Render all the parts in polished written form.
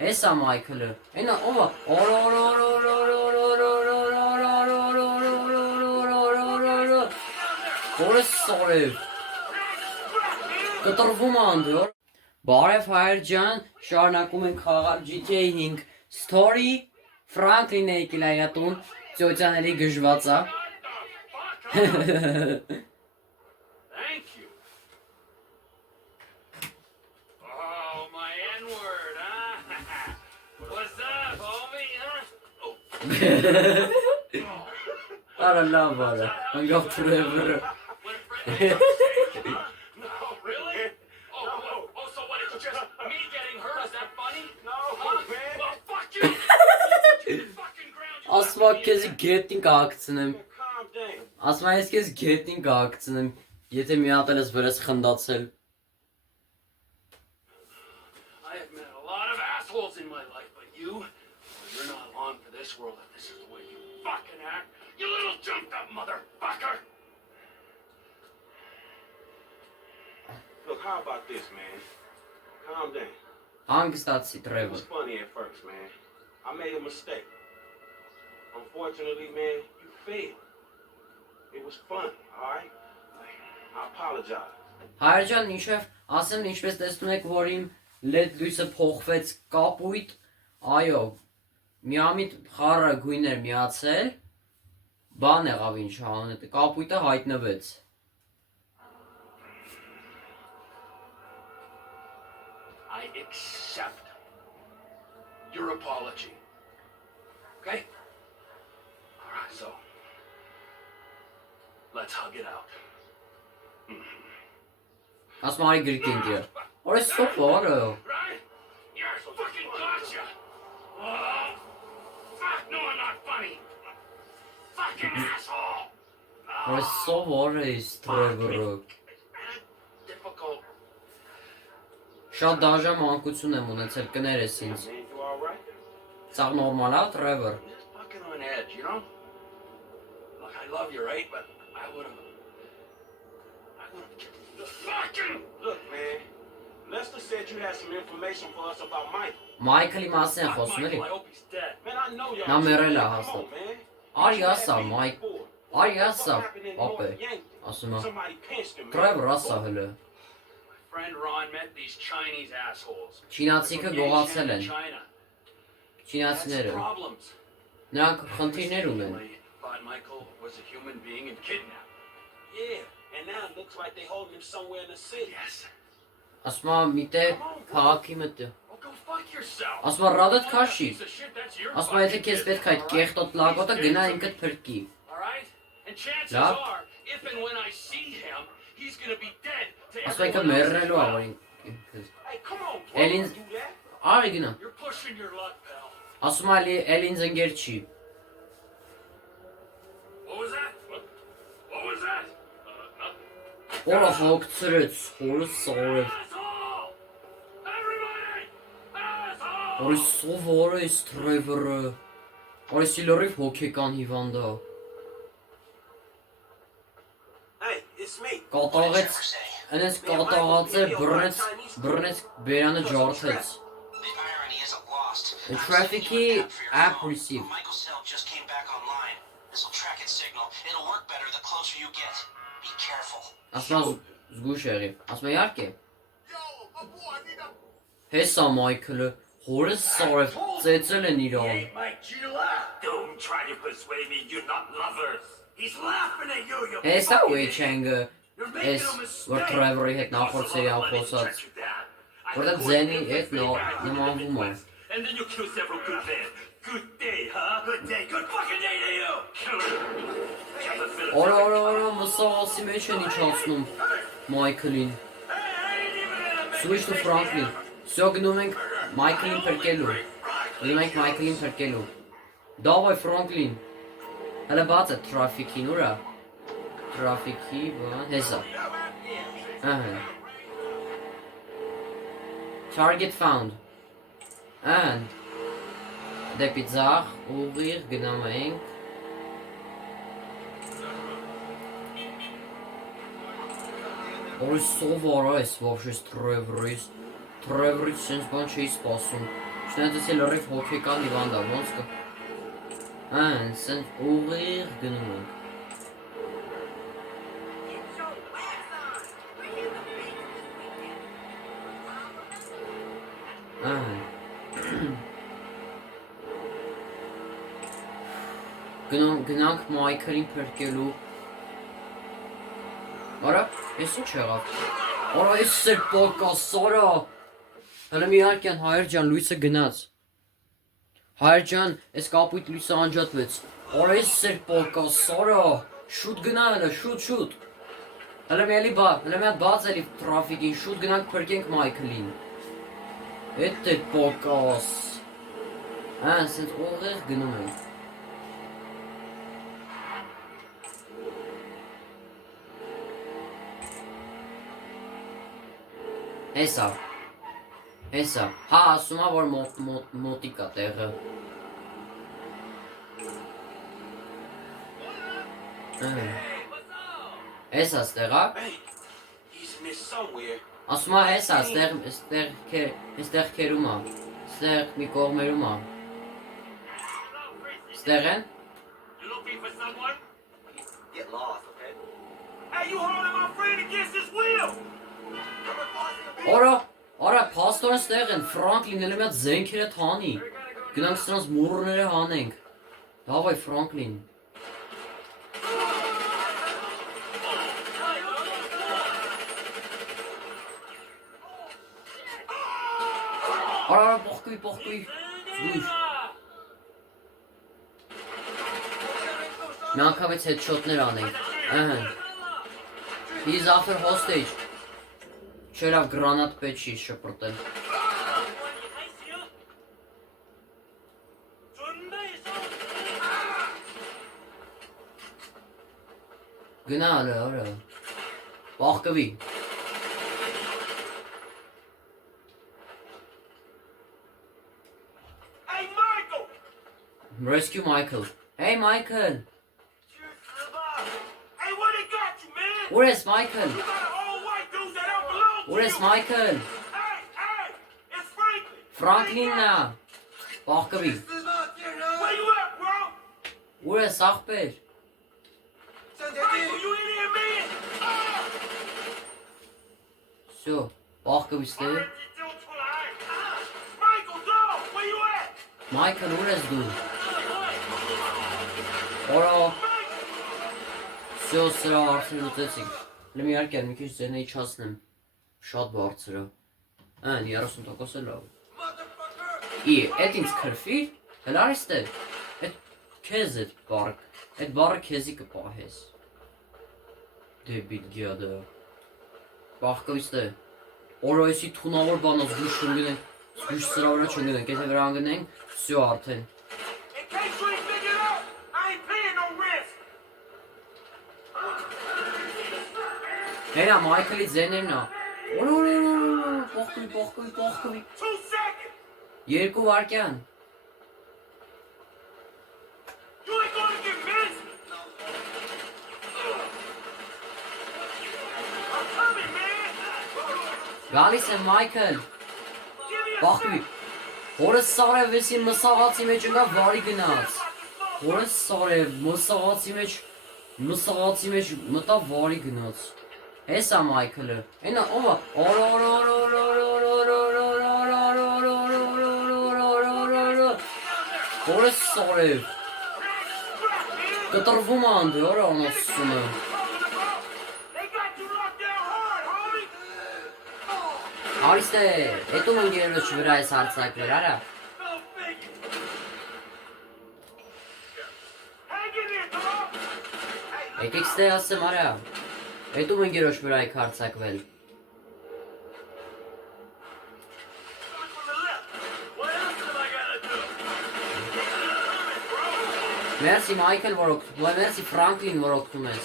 Հեսա Մայքլը։ Այնա ով է։ Որը սորև։ Կտրվում անդոր։ Բարև հայր ջան, շարունակում ենք խաղալ GTA 5 Story, Franklin է եկել այրատուն, ծյոծյաների գժվացա։ Thank you. Oh, my N-word, huh? What's up, homie, huh? Արա լավ արա, անգավ Trevor-ը։ No, really? Oh, so what, it's just me getting hurt? Is that funny? No, huh? Well, fuck you! Fucking ground you Ասմա քեզ գետին կհագցնեմ։ Calm down. Ասմա ես քեզ գետին կհագցնեմ, եթե մի հատ ես վրես խնդացել։ I have met a lot of assholes in my life, but you're not on for this world if this is the way you fucking act. You little jumped up motherfucker! Look, how about this, man? Calm down. Հանգստացի It Trevor։ was funny at first, man. I made a mistake. Unfortunately, man, you failed. It was funny, alright? I apologize. Հայր ջան, ինչև ասեմ, ինչպես տեսնում եք, որ իմ LED լույսը փոխվեց կապույտ, այո, միամիտ խառը գույն էր միացել, բան եղավ ինչ անետ, կապույտը հայտնվեց։ I accept your apology. Okay? Alright, so let's hug it out. Ասում արի գրկին դիը։ Որ ես սոպ որը։ Right? You're fucking gotcha! Oh, fuck, no, I'm not funny! Fucking asshole! Որ ես սոպ որը ես Trevor-ը։ Difficult. Շատ դաժան մանկություն եմ ունեցել, կներես ինձ։ Man, you alright? Սաղ նորմալ ա Trevor։ Just fucking on edge, you know? Look, I love you, right? But I would've fucking... Look, man. Lester said you had some information for us about Mike. Մայքլի մասին եմ խոսում էլի։ I hope he's dead. Man, I know y'all. Նա մեռել ա Come հաստատ։ on, man. Արի ասա Մայք, արի ասա, What happened in ապե, North Yankton? ասում է, Somebody pinched him, man. Trevor ասա հլը։ My friend Ron met these Chinese assholes. Չինացիքը գողացել են, China. չինացիները, Problems. նրանք խնդիրներ ունեն։ Thought Michael was a human being and kidnapped. Yeah, and now it looks like they holding him somewhere in the city. Yes. Ասում է միտեղ քաղաքի մտը։ Well, go fuck yourself. Ասում է ռադդ քաշի։ Piece of shit, that's your Ասում է եթե քեզ պետք է այդ կեղտոտ լագոտը գնա ինքդ փրկի։ All right? And chances Yeah. are, if and when I see him, he's gonna be dead to Ասում է ինքը everyone մեռնելու ա որ ինքը։ Hey, come on, bro. Elin- Do that. Արի գնա։ You're pushing your luck, pal. Ասում է էլ ինձ ընկեր չի։ What was that? What was that? Nothing. Որը հոգցրեց, որը սորը։ Asshole! Everybody! Asshole! Որը սովորը ես Trevor-ը։ Որը սիլորիվ հոգեկան հիվանդա։ Hey, it's me. Կատաղեց, այնպես կատաղած է, բռնեց բերանը ջարդեց։ The irony isn't lost. The traffic-ի app receive. Michael's cell just came back online. This'll track its signal. It'll work better the closer you get. Be careful. Ասմա զգուշ եղի, ասմա իհարկե։ Հեսա Մայքլը, հորը սարև, ծեծել են իրան։ Mike Gila! Don't try to persuade me you're not lovers. He's laughing at you, you Հեսա fucking Witch Hanger, You're making ես a որ mistake. Trevor-ի հետ նախորդ սերիալ խոսած, որտեղ ձենի հետ նմանվում է։ And then you kill several good men. Good day, huh? Good day. Good fucking day to you. Օրա մսաղասի մեջ են իջացնում Մայքլին։ Switch to Franklin։ Սյո գնում ենք Մայքլին փրկելու։ Գնում ենք Մայքլին փրկելու։ Դավայ Franklin։ Հələ բաց է traffic-ին ուրա։ Traffic-ի բան, հեսա։ Ահա։ Target found. And դեպի ձախ ուղիղ գնում ենք։ Որը սովոր այս вообще Trevor-ից սենց բան չի սպասում։ Սենց էլ լրիվ հոգեկան հիվանդ է, ոնց կա։ Սենց ուղիղ գնում ենք։ Գնանք Մայքլին փրկելու։ Արա, ես ինչ եղավ։ Արա, ես սեր պոկաս, Սարա։ Հələ մի հարկյան հայր ջան, լույսը գնաց։ Հայր ջան, ես կապույտ լույսը անջատվեց։ Արա, ես սեր պոկաս, Սարա։ Շուտ գնա հələ, շուտ։ Հələ մի հատ բաց էլի տրաֆիկին, շուտ գնանք փրկենք Մայքլին։ Էդ է պոկաս։ Սենց ուղիղ գնում ենք։ Հեսա, հա ասում է, որ մոտիկ է տեղը։ Հեսա ստեղա։ He's in this somewhere. Ասում է հեսա, ստեղ կերում է, ստեղ մի կողմերում է։ Ստեղ են։ You looking for someone? Get lost, okay? Hey, you holding my friend against his will! Արա, փաստորեն ստեղ են, Ֆրանկլին էլ մի հատ զենքերը թանի։ Գնանք սրանց մուրները հանենք։ Դավայ Ֆրանկլին։ Արա, պողկվի։ Զգույշ։ Մի անգամից հետշոտներ անենք։ He's after hostage։ Չերավ գրանատ պետ չի շպրտել։ Գնա արա։ Պաղկվի։ Hey, Michael! Rescue Michael. Hey Michael. Hey, what they got you, man? Where is Michael? You got an old white dude that don't belong to Where is you. Michael? Hey, it's Franklin. Franklin նա։ Պաղկվի։ Where you at, bro? Where is ախպեր։ Michael, you in here, man? Всё, պաղկվի ստեղ։ Michael, dog, where you at? Michael, ուր ես դու։ Օրա։ Всё, սրա արդեն ուտեցինք։ Լեմ իհարկե մի քիչ ձենը իջացնեմ։ Շատ բարձր է։ 30% է լավ։ Էդ ինձ քրֆի։ Հələ արիստե։ Էդ քեզ էդ բառը քեզի կպահես։ Դեբիլ գյադը։ Պաղկվիստե։ Օրոյսի թունավոր բանով զգուշ չունենք։ Զգուշ սրա վրա չունենք, եթե վրա անգնենք, всё արդեն։ In case you ain't figured it out, I ain't paying no risk. Հենա Մայքլի ձեներն է։ Պողկվի։ 2 seconds. 2 վարկյան։ You ain't gonna get missed. I'm coming, man. Գալիս եմ Մայքլ։ Give me a Պաղկվի։ Հորս սարևեսի մսաղացի մեջ ընկա վարի գնաց։ Հորս սարև մսաղացի մեջ մտա վարի գնաց։ Հեսա Մայքլը։ Հենա ովա։ Հորս սարև։ Կտրվում է անդի, օրա անասությունը։ They got you locked down hard, homie. Արիստե, հետում ընկերոջ վրա ես հարցակվեր, արա։ Go figure. Hang in there, dog. Եկեք ստեղ ասեմ, արա։ Հետում ընկերոջ վրա եք հարցակվել։ Coming from the left. What else am I gotta do? Մերսի Մայքլ, որ օգտվում, մերսի Ֆրանկլին, որ օգտվում ես։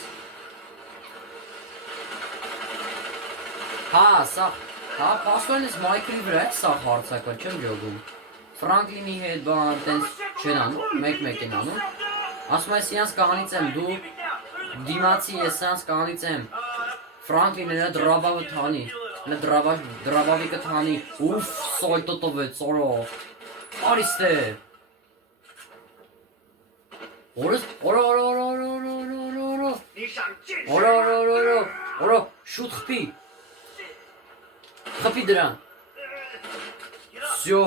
Հա, պաստորեն ես Մայքլի վրա ես սաղ հարցակալ, չեմ ջոգում։ Ֆրանկլինի հետ բան տենց չեն անում, մեկ են անում։ Ասում ես իրանց կահանից եմ, դու դիմացի ես իրանց կահանից եմ։ Ֆրանկլինը նա դրաբավը թանի, նա դրաբավի կթանի, ուֆ, սոյտոտով է, ծորո։ Արիստե։ Որս Օրա շուտ խփի։ Խփի դրան։ Всё։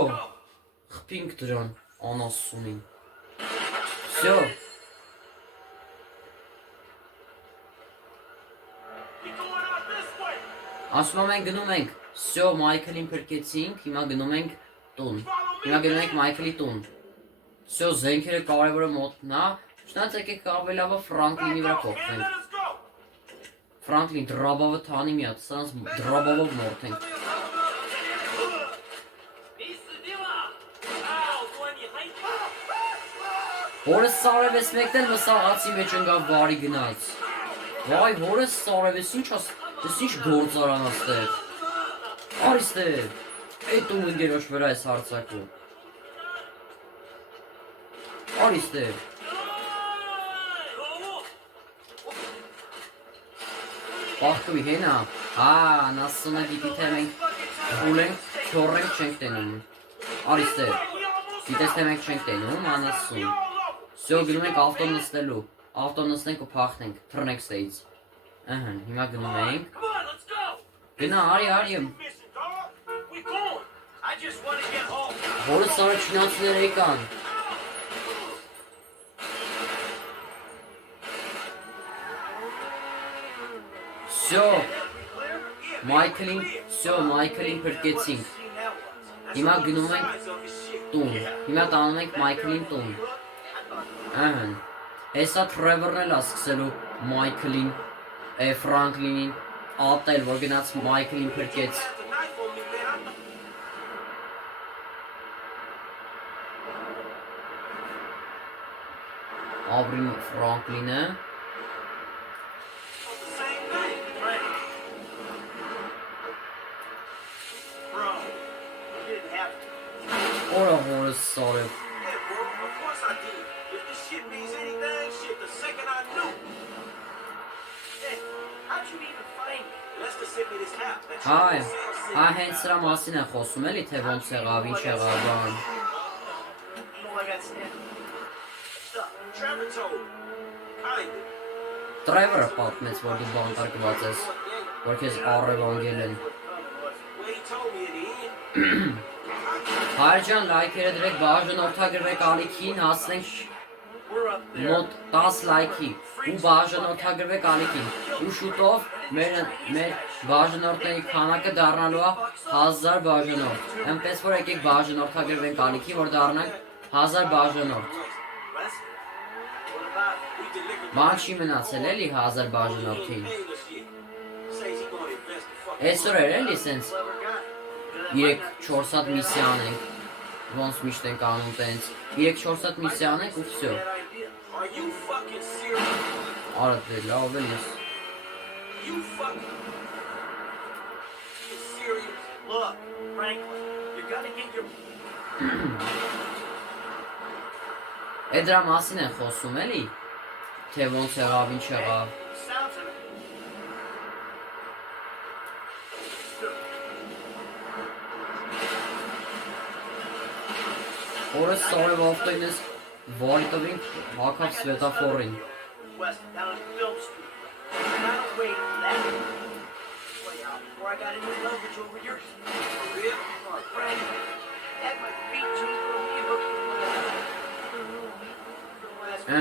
Խփինք դրան անասունին։ Всё։ Ասում եմ մենք գնում ենք։ Всё, Մայքլին փրկեցինք, հիմա գնում ենք տուն։ Հիմա գնում ենք Մայքլի տուն։ Всё, զենքերը կարևորը մոտնա։ Չնայած եկեք ավելավը Ֆրանկլինի վրա կողքենք։ Ֆրանկլին դրաբավը թանի մի հատ, սրանց դրաբավով մորթենք։ Որս սարևես մեկն էլ մսաղացի մեջ ընկավ բարի գնաց։ Վայ, որս սարևես ինչ աս, ես ինչ գործարան աստեղ։ Արիստե, էդ ում ընկերոջ վրա ես հարցակում։ Արիստե։ Պախկվի հենա, նասսունը դիտի թե մենք խուլենք, չորենք չենք տենում։ Արիստե, դիտես թե մենք չենք տենում, անասուն։ Всё, գնում ենք ավտո նստելու, ավտո նստենք ու փախնենք, թռնենք ստեից։ Ըհն, հիմա գնում ենք։ Գնա, արի։ Որը սարը չինացիներ եկան։ Всё, Մայքլին փրկեցինք։ Հիմա գնում ենք տուն, հիմա տանում ենք Մայքլին տուն։ Ըհն, հեսա Թրևորն էլ ասկսելու Մայքլին, Ֆրանկլինին ատել, որ գնաց Մայքլին փրկեց։ Ապրին Ֆրանկլինը։ Օրա որս սարև։ Հայ, հենց սրա մասին է խոսում էլի, թե ոնց եղավ, ինչ եղավ, բան։ Տրևորը պատմեց, որ դու բանտարկված ես, որ քեզ առևանգել են։ Հայր ջան, լայքերը դրեք, բաժանորդագրվեք ալիքին, հասնենք մոտ 10 լայքի ու բաժանորդագրվեք ալիքին ու շուտով մեր բաժանորդների քանակը դառնալու է 1000 բաժանորդ։ Այնպես որ եկեք բաժանորդագրվենք ալիքի, որ դառնանք 1000 բաժանորդ։ Բան չի մնացել էլի 1000 բաժանորդին։ Այսօր էր էլի սենց 3-4 հատ միսիա անենք, ոնց միշտ ենք անում տենց, 3-4 հատ միսիա անենք ու վсё։ Արա դե լավ էլ ես։ Էդ դրա մասին են խոսում էլի, թե ոնց եղավ, ինչ եղավ։ Օրս սարև ավտոին ես վարի տվինք հակավ սվետաֆորին։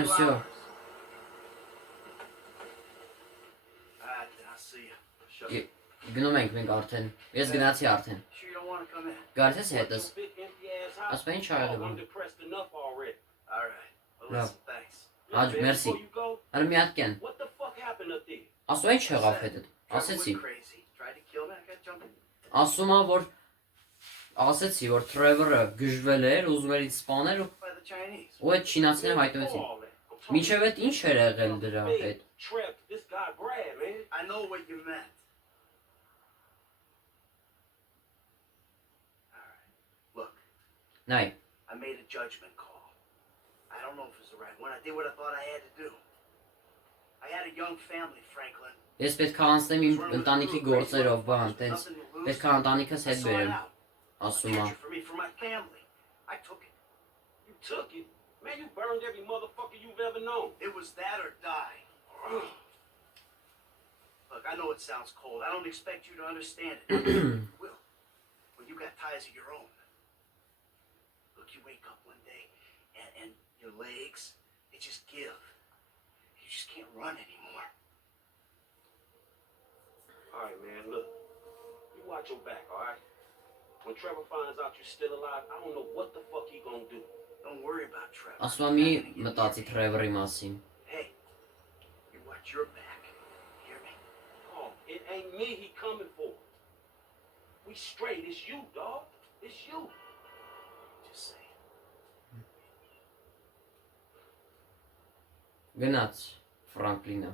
Всё։ Գնում ենք մենք արդեն, ես գնացի արդեն։ Գարդ ես հետս։ Ասպա ինչ աղեղում։ Լավ։ Հաջ, մերսի։ Հալը մի հատ կեն։ Ասու ինչ եղավ հետդ, ասեցի։ Ասեցի, որ Թրևորը գժվել էր, ուզում էր ինձ սպանել ու այդ չինացիները հայտնվեցին։ Մինչև այդ ինչ էր եղել դրա հետ։ Նայ։ I made a judgment call. I don't know if it was the right one. I did what I thought I had to do. I had a young family, Franklin. Ես պետք է անցնեմ իմ ընտանիքի գործերով, բան, տենց։ Պետք է ընտանիքս հետ բերեմ, ասում է։ I took it. You took it? Man, you burned every motherfucker you've ever known. It was that or die. Look, I know it sounds cold. I don't expect you to understand it. You will. When you got ties of your own. Look, you wake up one day and your legs, they just give. You just can't run anymore. All right, man, look. You watch your back, all right? When Trevor finds out you're still alive, I don't know what the fuck he gonna do. Don't worry about Trevor. Ասում եմ մի մտածի Trevor-ի մասին։ Hey, you watch your back. Hear me? Oh, it ain't me he coming for. We straight. It's you, dog. It's you. Just say. Գնաց Ֆրանկլինը։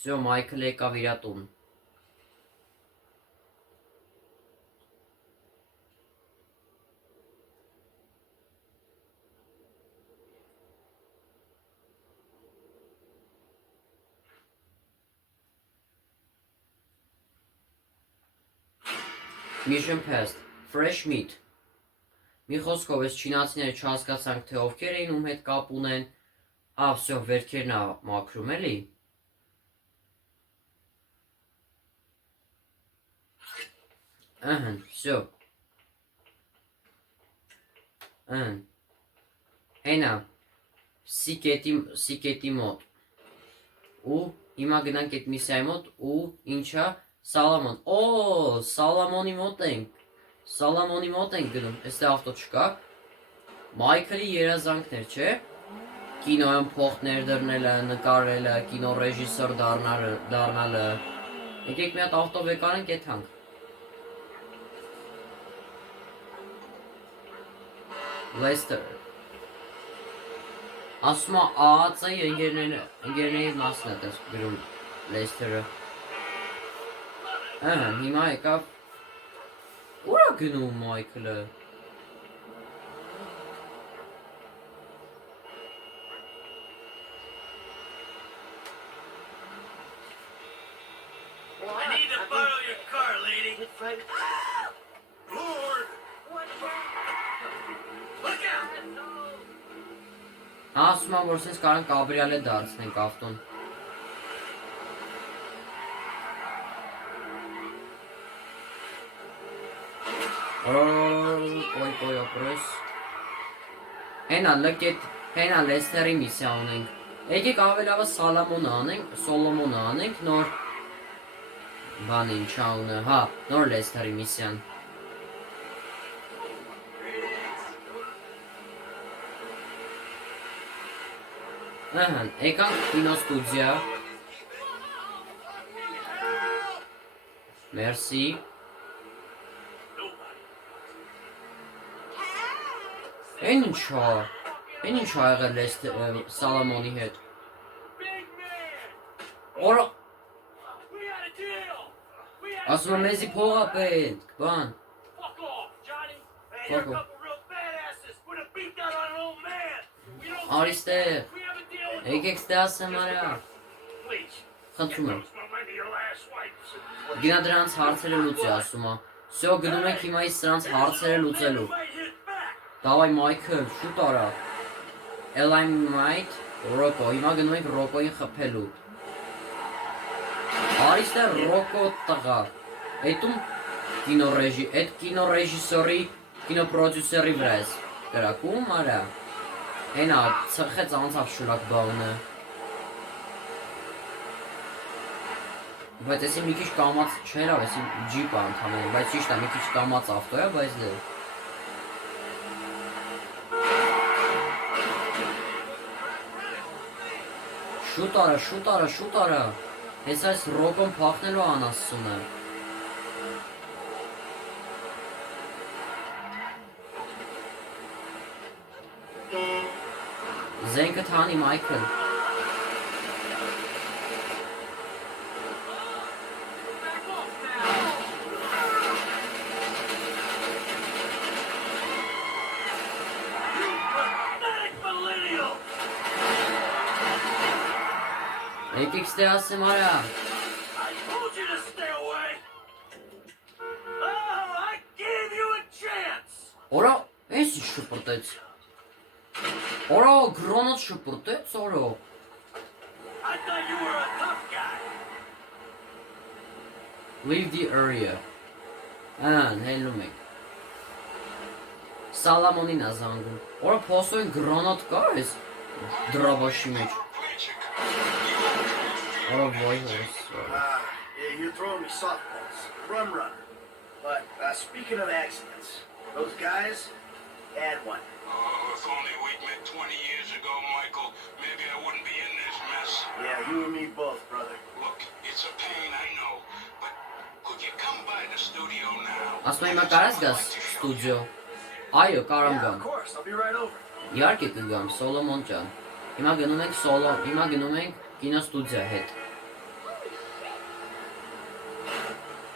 Всё, Մայքլը եկավ իր տուն։ Mission passed. Fresh meat. Մի խոսքով ես չինացիները չհասկացանք թե ովքեր էին ում հետ կապ ունեն։ Всё, վերքերն ա մաքրում էլի։ Всё։ Հենա, սիկետի մոտ։ Ու հիմա գնանք այդ միսիայի մոտ ու ինչա, Սալամոն, Սալամոնի մոտ ենք գնում, էստե ավտո չկա, Մայքլի երազանքներ, չէ, կինոյում փող ներդրնելը, նկարելը, կինո ռեժիսոր դառնալը, եկեք մի հատ ավտո վեկանենք եթանք, Լեստեր, ասում է ԱԱՑ-ի ընկերների մասն է դες գրում Լեստերը, հիմա եկավ, ուր է գնում Մայքլը, I need to borrow your car, lady. Lord! Look out! ասում է, որ սենց կարան կաբրիալ է դարձնենք ավտոն, Ոյ ապրես, հենա լկետ, հենա Լեստերի միսիա ունենք, եկեք ավելավը Սոլոմոնը անենք, նոր, բան ինչա ունը, նոր Լեստերի միսիան, եկանք կինոստուդիա, մերսի, Են ինչա եղել Սալամոնի հետ, Օրա, ասում է մեզի փող ա պետք, բան, Fuck off, Johnny. Hey, you're a couple real badasses. Put a beat down on an old man. We don't արիստեղ, we have a deal with եկեք ստե ասեմ արա, Please. խնդրում եմ, My money, your last wife. գնա դրանց հարցերը լուծի ասում է, Всё, գնում ենք հիմա սրանց հարցերը լուծելու, Դավայ Մայքլ, շուտ արա, Elime Ռոկո, հիմա գնում ենք Ռոկոյին խփելու, Արիստե Ռոկո տղա, էտում այդ կինոռեժիսորի, կինոպրոդյուսերի վրա ես կրակում արա, Հենա, ծխեց անցավ շուրակ բաղնը, Բայց եսի մի քիչ կամած չէր ավ, եսի ջիպ է ընդհանրեն, բայց ճիշտ է, մի քիչ կամած ավտո է, բայց դե Շուտ արա, հես այս Ռոկոն փախնելու անասում է Զենքը թանի Մայքլ Եկեք ստե ասեմ արա I told you to stay away. Օրա, էս ինչ շպրտեց։ Օրա, գրանատ շպրտեց, օրա։ I thought you were a tough guy. Leave the area. Հելնում եք։ Սալամոնին ա զանգում։ Օրա փոսոյն գրանատ կա էս դրավաշի մեջ։ Օրա վայ հոս։ Yeah, you're throwing me softballs. Rum runner. But speaking of accidents, those guys had one. Oh, if only we'd met 20 years ago, Michael, maybe I wouldn't be in this mess. Yeah, you and me both, brother. Look, it's a pain, I know, but could you come by the studio now? Ասում եմ կարես գաս ստուդիո։ Այո, կարամ Yeah, գամ։ of course. I'll be right over. Իհարկե կգամ, Սոլոմոն ջան։ Հիմա գնում ենք կինոստուդիա հետ։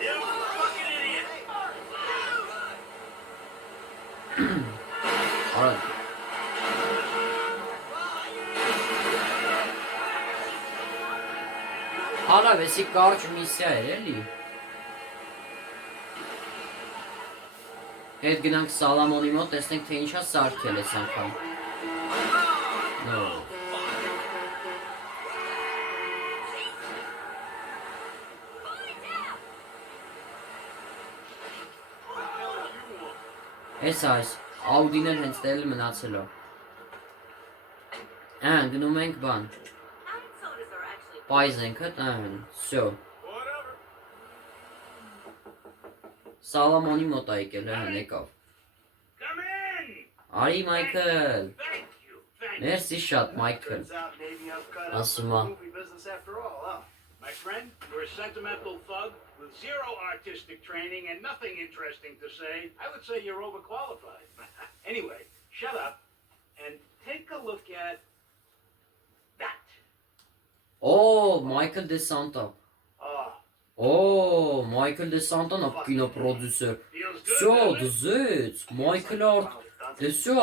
You fucking idiot. Արա։ Հարավեսի կարճ միսիա էր էլի։ Հետ գնանք Սալամոնի մոտ, տեսնենք թե ինչա սարքել այս անգամ։ No. Այս Audi-ն էլ հենց տել մնացել է։ Գնում ենք բան։ Պայզենք հտ, всё։ Սալամոնի մոտ ա եկել, եկավ։ Come in! Արի Մայքլ։ Thank you. Մերսի շատ Մայքլ։ Turns out maybe I've cut out Ասում the ա։ movie business after all, huh? My friend, you're a sentimental thug with zero artistic training and nothing interesting to say. I would say you're overqualified. Anyway, shut up and take a look at that. Օ, Մայքլ դե Սանտա։ Oh, Օ, Մայքլ դե Սանտան ա կինոպրոդյուսեր։ Feels Всё, good, doesn't it? դզեց։ Մայքլը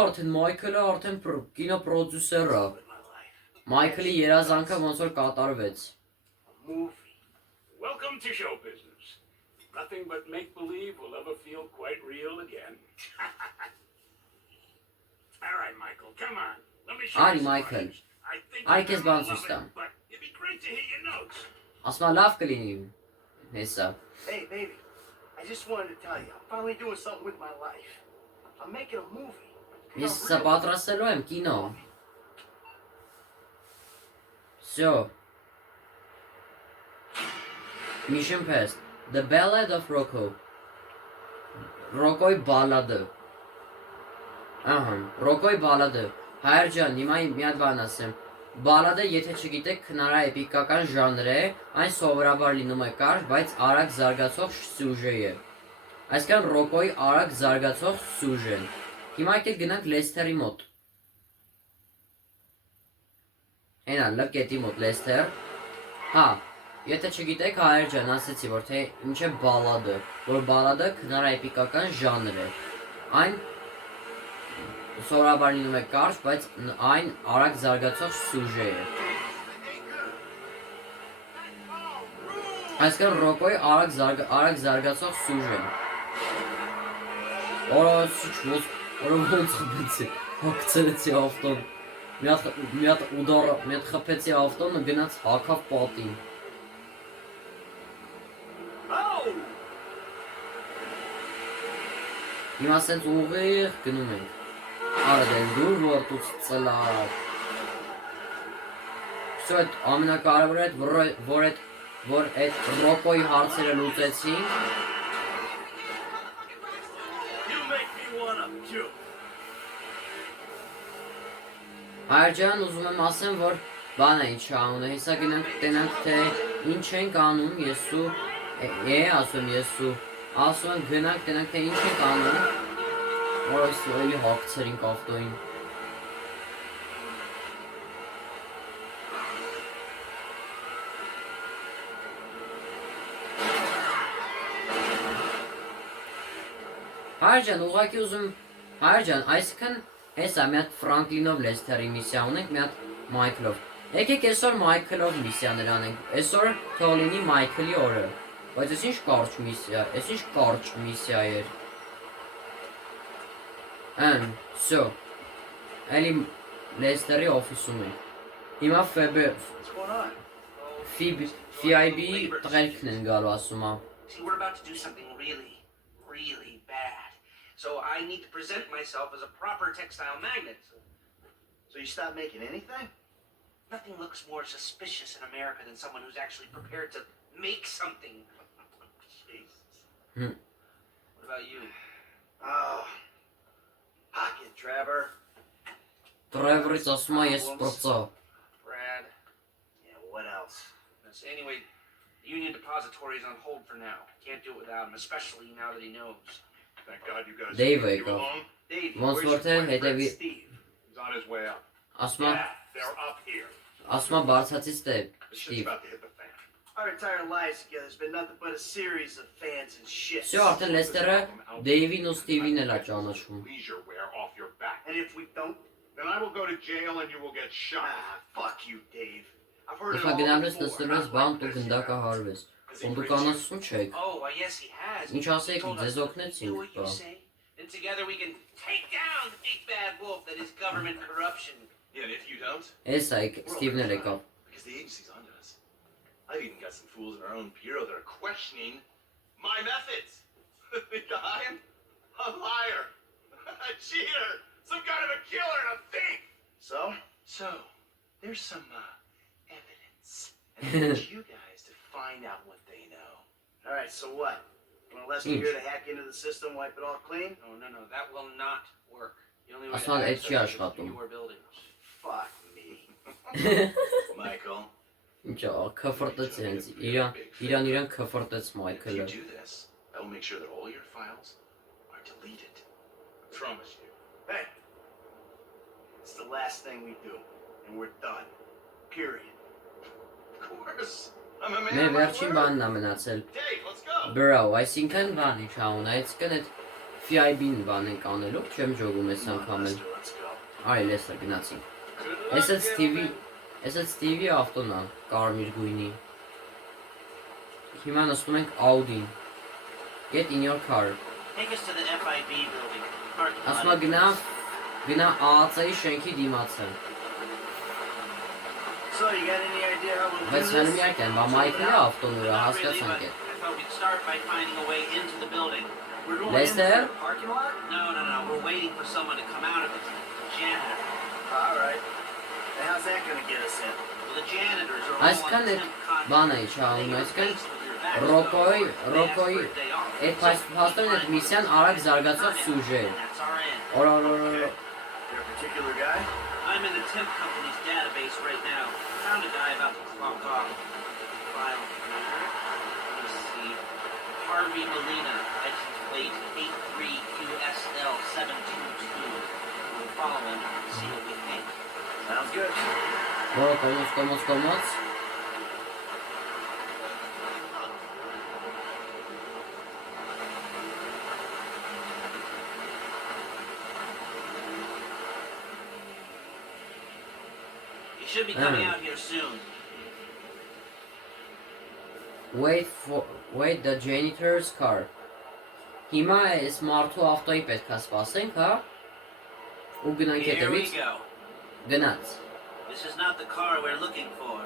արդեն Մայքլը արդեն կինոպրոդյուսեր ա։ with my life. Մայքլի երազանքը ոնց որ կատարվեց։ A movie. Welcome to show business. Nothing but make-believe will ever feel quite real again. All right, Michael, come on. Let me show Արի, you some Michael. footage. I think Արի, you're քեզ gonna բան ցույց love տամ։ it, but it'd be great to hear your notes. Ասում ա լավ կլինի։ Հեսա։ Hey, baby. I just wanted to tell you, I'm finally doing something with my life. I'm making a movie. You know, Ես սա պատրաստելու եմ կինո։ Всё։ Mission Past. The Ballad of Rocco. Rocco-ի բալադը։ Rocco-ի բալադը։ Հայր ջան, հիմա մի հատ բան ասեմ։ Բալադը, եթե չգիտեք, քնարայեպիկական ժանր է, այն սովորաբար լինում է կարճ, բայց արագ զարգացող սյուժե է։ Այսինքն Rocco-ի արագ զարգացող սյուժեն։ Հիմա եկեք գնանք Լեսթերի մոտ։ Այնա լկետի մոտ Լեսթեր։ Հա, եթե չգիտեք, հայր ջան, ասեցի, որ թե ինչ է բալադը, որ բալադը քնարայեպիկական ժանր է։ Այն սովորաբար լինում է կարճ, բայց այն արագ զարգացող սյուժե է։ Այսինքն Rocco-ի արագ զարգացող սյուժեն։ Օրա սիչոց, օրա ոնց խփեցի, հագցրեցի ավտոն։ Մի հատ խփեցի ավտոնը գնաց հակավ պատին։ Oh! Հիմա սենց ուղիղ գնում ենք։ Արա դեն դուր որտուց ծլար։ Всё այդ ամենակարևորը այդ որ այդ Rocco-ի հարցերը լուծեցին։ You make me wanna puke. Հայր ջան, ուզում եմ ասեմ, որ բան է ինչ անունը, հեսա գնանք տենանք թե ինչ ենք անում եսու, ասում եսու, ասում ենք գնանք տենանք թե ինչ ենք անում, որ այսու էլի հակցերինք ավտոին։ Հայր ջան, ուղղակի ուզում, հայր ջան, այսքան հեսա մի հատ Ֆրանկլինով Լեսթերի միսիա ունենք, մի հատ Մայքլով։ Եկեք այսօր Մայքլով միսիաներ անենք, այսօր թող լինի Մայքլի օրը։ Բայց այս ինչ կարճ միսիա էր։ Всё։ Էլի Լեստերի օֆիսում է։ Հիմա What's going on? FIB տղերքն են գալու ասում ա։ See, we're about to do something really, really bad. So I need to present myself as a proper textile magnet. So you stop making anything? Nothing looks more suspicious in America than someone who's actually prepared to make something. Jesus. What about you? Oh, pocket, Trevor. Տրևրից ասում ա ես սպրծա։ Brad. Yeah, what else? Anyway, the Union Depository is on hold for now. Can't do it without him, especially now that he knows. Thank God you guys Dave you եկավ։ alone. Davey, Ոնց where's որ your թե boyfriend, հետևի Steve? He's on his way up. ասում ա Yeah, they're up here. ասում ա բարձացից դե This shit's Steve։ about to hit the fan. Our entire lives together has been nothing but a series of fans and shit. Всё, արդեն Լեստերը Դեյվին ու Ստիվին էլ ա ճանաչում։ Leisure wear off your back. And if we don't, Then I will go to jail and you will get shot. fuck you, Dave. I've heard it Իխա all գնալես before. նստելու ես բան ու գնդակա հարվես։ Ոնց դուք անասում չեք։ Oh, yes, he has. Ինչ ասեք, He told us ձեզ to օգնեցինք, do what you բա։ say, and together we can take down the big bad wolf that is government corruption. Yeah, and if you don't, Էս այ Ստիվն էլ եկավ։ because the agency's onto us. I've even got some fools in our own bureau that are questioning my methods. Think I'm a liar, a cheater, some kind of a killer, and a thief. So, there's some evidence. And I need you guys to find out what they know. All right, so what? You want Lester here to hack into the system, wipe it all clean? No, that will not work. The only way Ասում ա to այդ access չի it is աշխատում։ through your buildings. Fuck me. Michael, Ինչ ա, քֆրտեց հենց իրան քֆրտեց if you Մայքլը։ do this, I will make sure that all your files are deleted. I promise you. Hey, it's the last thing we do, and we're done. Period. Of course. I'm a man Մեր of my վերջին word. բանն ա մնացել։ Dave, let's go. Bro, այսինքն բանի չաուն, այսինքն այդ FIB-ն բան ենք անելու, չեմ ջոգում այս անգամ էլ։ Lester, let's go. Արի լեսը գնացինք։ Good luck, Այս այդ gentlemen. Ստիվի ավտոն ա, կարմիր գույնի։ Հիմա նստում ենք Audi-ին։ Get in your car։ Take us to the FIB building. Parking lot. Ասում ա գնա ԱԱՑ-ի շենքի դիմացը։ So, you got any idea how we'll do Բայց this? հենց մի արկեն, բա Մայքլի ավտոն ուրա, Not really, հասկացանք but է։ I thought we'd start by finding a way into the building. We're going Lester? into the parking lot? No. We're waiting for someone to come out of it. Janitor. All right. And how's that going to get us in? Well, the janitors are all Այսքան on այդ temp contract. բանը է չաուն, They get այսքան replaced with your back Ռոկոյի stuff. They ask for a day off. այդ փաստորեն այդ միսիան արագ զարգացող սյուժե է։ And that's our end. Օրորորոր There a particular guy? I'm in the temp company's database right now. Found a guy about to clock off. File. Let's see. Harvey Molina, license plate 83QSL722. We'll follow him and see what we think. Sounds good. որը կոմոց He should be coming out here soon. Wait the janitor's car։ Հիմա այս մարդու ավտոյի պետք է սպասենք, հա։ Ու գնանք Here we հետևից, go. գնաց։ This is not the car we're looking for.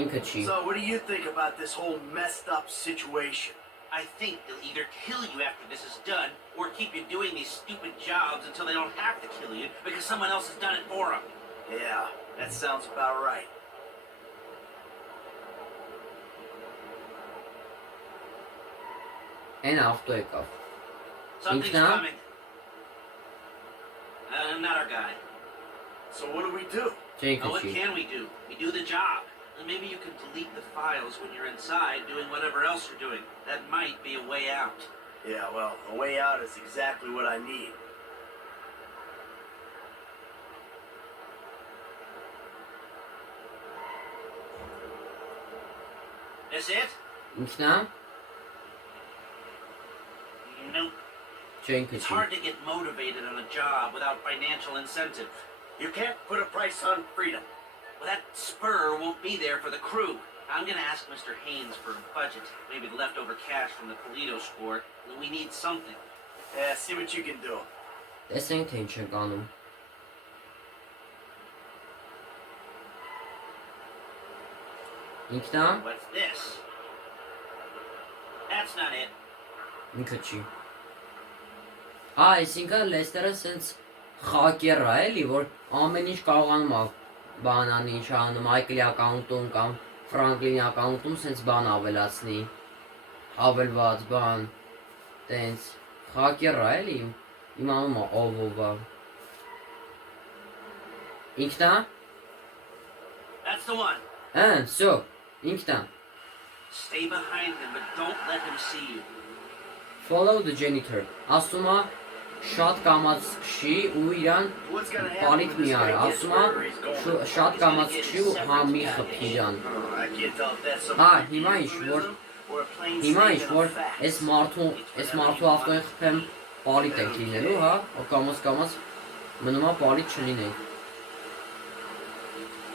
Ինքը չի։ So, what do you think about this whole messed up situation? I think they'll either kill you after this is done, or keep you doing these stupid jobs until they don't have to kill you because someone else has done it for them. Yeah, that sounds about right. Այն ավտո եկավ։ Something's Inchna? coming. Not our guy. So, what do we do? Չենք Now, what չի։ can we do? We do the job. And maybe you can delete the files when you're inside doing whatever else you're doing. That might be a way out. Yeah, well, a way out is exactly what I need. That's it? Ինքնա Nope. չենք It's չի։ hard to get motivated on a job without financial incentive. You can't put a price on freedom. Well, that spur won't be there for the crew. I'm gonna ask Mr. Haynes for a budget, maybe the leftover cash from the Polito score. We need something. Yeah, see what you can do. Տեսենք թե ինչ ենք անում։ Ինքնա, What's this? That's not it. ինքը չի։ Այսինքն Լեսթերը սենց խակեր է էլի, որ ամեն ինչ կարողանում է բան անի, ինչ անում, Մայքլի ակաունտում կամ Ֆրանկլինի ակաունտում սենց բան ավելացնի, ավելված բան, տենց խակեր է էլի, իմանում է ով է։ Ինքնա, That's the one. всё, ինքնա, Stay behind him, but don't let him see you. follow the janitor, ասում է շատ կամած քշի ու իրան What's gonna happen Պալիտ when մի this արա, guy gets ասում wherever he's է going? շատ կամած քշի ու համի խփի իրան։ I can't tell if that's some Ah, kind of հիմա ինչ, որ euphemism or a plain հիմա ինչ statement որ of fact. այս մարդու ավտոյի խփեմ պալիտ եք լինելու, հա, ու կամած մնում է պալիտ չլինենք։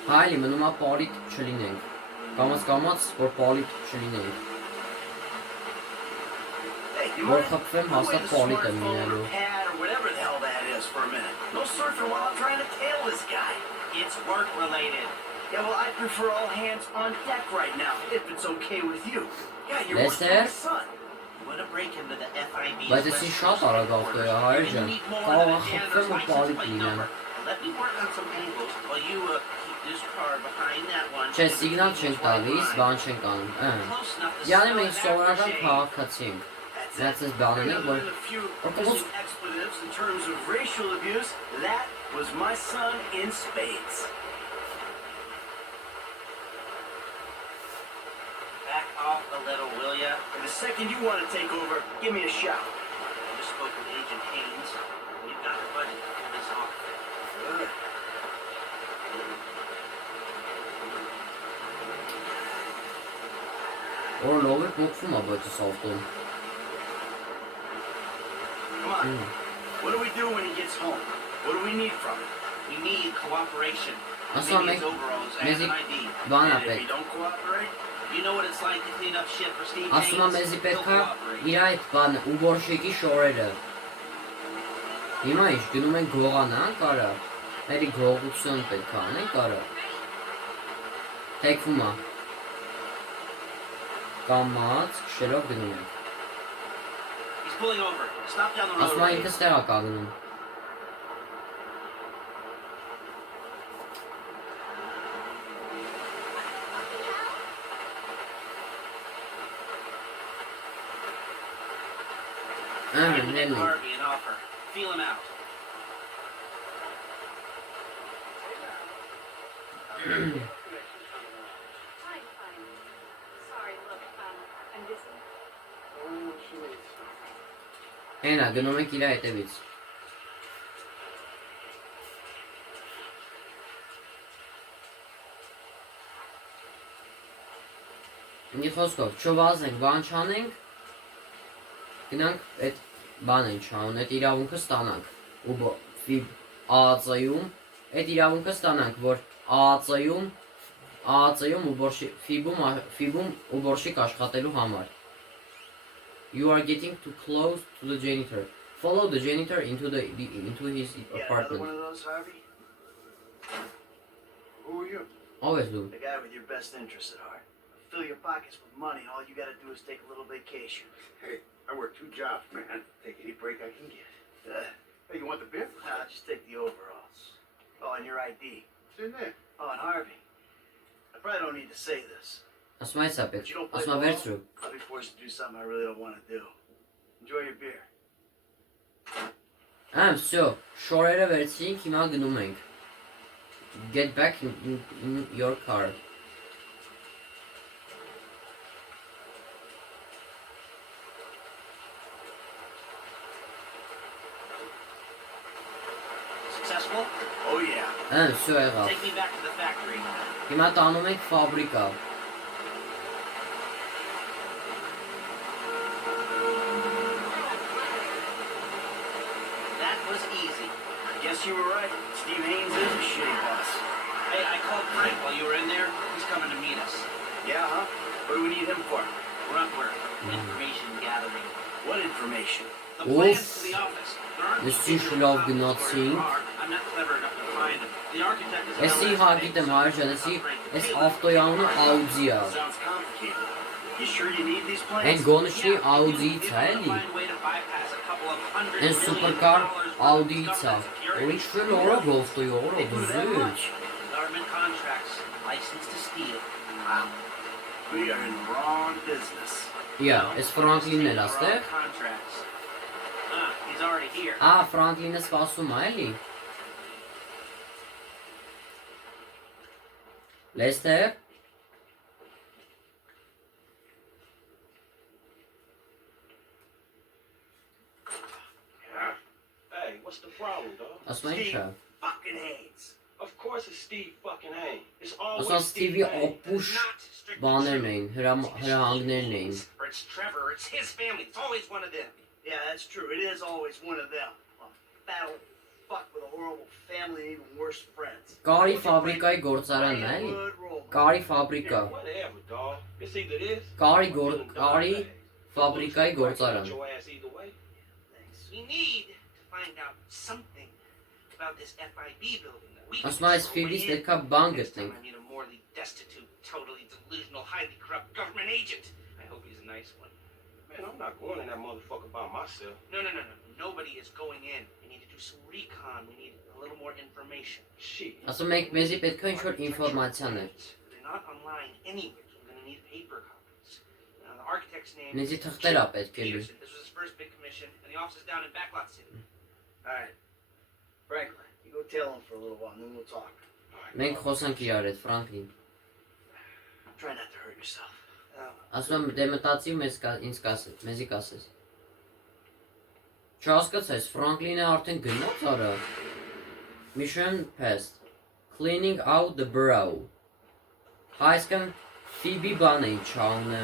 Հա, էլի մնում է պալիտ չլինենք։ Կամած որ պալիտ չլինենք։ Hey, you Որ mind? խփվեմ Go հաստատ with the պալիտ եմ smartphone or լինելու։ pad or whatever the hell that is for a minute. No surfing while I'm trying to tail this guy. It's work related. Yeah, well, I prefer all hands on deck right now, if it's okay with you. Yeah, you're Let's working my there. son. You want to break into the FIB's Բայց էսի շատ արագ ավտո է, հայր ջան։ Կարող է խփվեմ ու պալիտ լինեմ։ Let me work on some angles while you keep this car behind that one. Չէ, սիգնալ չենք տալիս, բան չենք անում։ Close enough to Յանի smell մենք that սովորական aftershave. քաղաքացի ենք։ That's That's it. his balance, Other but- than a few Okay, missing what's- expletives in terms of racial abuse, that was my son in spades. Back off a little, will ya? And the second you want to take over, give me a shout. I just spoke with Agent Haynes. We've got the budget to pull this off. Good. Որ լով է փոխվում է բայց այս ավտոն։ Come on. What do we do when he gets home? What do we need from him? We need cooperation. Ասա Maybe մենք his overalls and մեզի an ID. բան And ա if he պետք։ don't cooperate, You know what it's like to clean up shit for Steve Ասում եմ Haynes? մեզի He'll պետք է cooperate. իր այդ բանը ուղորշիկի շորերը։ Հիմա ինչ գնում ենք գողանանք արա։ Էլի գողություն պետք է անենք արա։ Թեքվում է։ Կամած քշելով գնում ենք։ He's pulling over. Stop down the road. Ասում եմ ինքս տեղ ա կանգնում։ Give Nick Նելի։ Harvey an offer. Feel him out. Fine, fine. Sorry, look, I'm busy. Հենա գնում ենք իր հետևից։ Մի խոսքով, չվազենք, բան չանենք, գնանք այդ բանը ինչ անուն, այդ իրավունքը ստանանք, ու ֆիբ ԱԱՑ-ում, այդ իրավունքը ստանանք, որ ԱԱՑ-ում ֆիբում ուբորշիկ աշխատելու համար։ You are getting too close to the janitor. Follow the janitor into his yeah, another apartment. one of those, Harvey? Who are you? Always do. The guy with your best interests at heart. Fill your pockets with money, all you gotta do is take a little vacation. Hey, I work 2 jobs, man. Take any break I can get. Hey, you want the beer? Nah, just take the overalls. Oh, and your ID. It's in there. Oh, and Harvey. I probably don't need to say this. Ասում այս է But պետք, you don't play ասում ball, վերցրու։ I'll be forced to do something I really don't want to do. Enjoy your beer. Всё, շորերը վերցրինք, հիմա գնում ենք։ Get back in your car. Successful? Oh, yeah. Всё եղավ։ Take me back to the factory. Հիմա տանում ենք ֆաբրիկա։ That was easy. Guess you were right. Steve Haynes is a shitty boss. Hey, I called Frank while you were in there. He's coming to meet us. Yeah, huh? What do we need him for? Grunt work. Information gathering. What information? The plans Oof. to the office. There aren't Եսի շլավ գնացինք։ I'm not clever enough to find him. The architect is Եսի հա գիտեմ հայրջան, եսի ես ավտոյի անունը Audi է։ Sounds complicated. You sure you need these plans? Այն գոնշի Audi-ից է էլի։ Այն սուպերկար Audi-ից է։ Որ ինչ շել օրով ավտոյի օրով դուզուց։ Government contracts, license to steal. Wow. We are in the wrong business. Yeah, ես Ֆրանկլինն էլ աստեղ։ Contracts. He's already here. Ֆրանկլինը սպասում է էլի։ Լեստեր։ Hey, what's the problem, dog? Ասում է ինչա։ Fucking Haynes. Of course it's Steve fucking Haynes. It's Ասում always Steve Ստիվի Haynes. ապուշ բաներն էին, հրահանգներն էին։ Or it's Trevor, or it's his family. It's always one of them. Yeah, that's true. It is always one of them. A fat old fuck with a horrible family and even worse friends. Կարի ֆաբրիկայի գործարանն է էլի։ Good role. Կարի ֆաբրիկա։ Whatever, dog. It's either this. Կարի ֆաբրիկայի գործարան։ Your ass either way. Thanks. We need to find out something about this FIB building that we Ասում է այս ֆիլից պետքա բան Next time գտնենք։ I meet a morally destitute, totally delusional, highly corrupt government agent. I hope he's a nice one. Man, I'm not going in that motherfucker by myself. No. Nobody is going in. We need to do some recon. We need a little more information. Shit. Ասում եք մեզի պետք է ինչ-որ ինֆորմացիաներ։ They're not online anywhere, so I'm going to need paper copies. Now, the architect's name Մեզի is թղթեր է պետք է լի։ Peterson. This was his first big commission, and the office is down in Backlot City. All right. Franklin, you go tell him for a little while, and then we'll talk. Մենք խոսանք իրար հետ, Ֆրանկլին։ Try not to hurt yourself. Ասում եմ դե մտածի ինձ կասես, մեզի կասես։ Չհասկացես, Ֆրանկլինը արդեն գնաց արա։ Mission passed. Cleaning out the burrow. Այսքան Phoebe բան էի չանունը։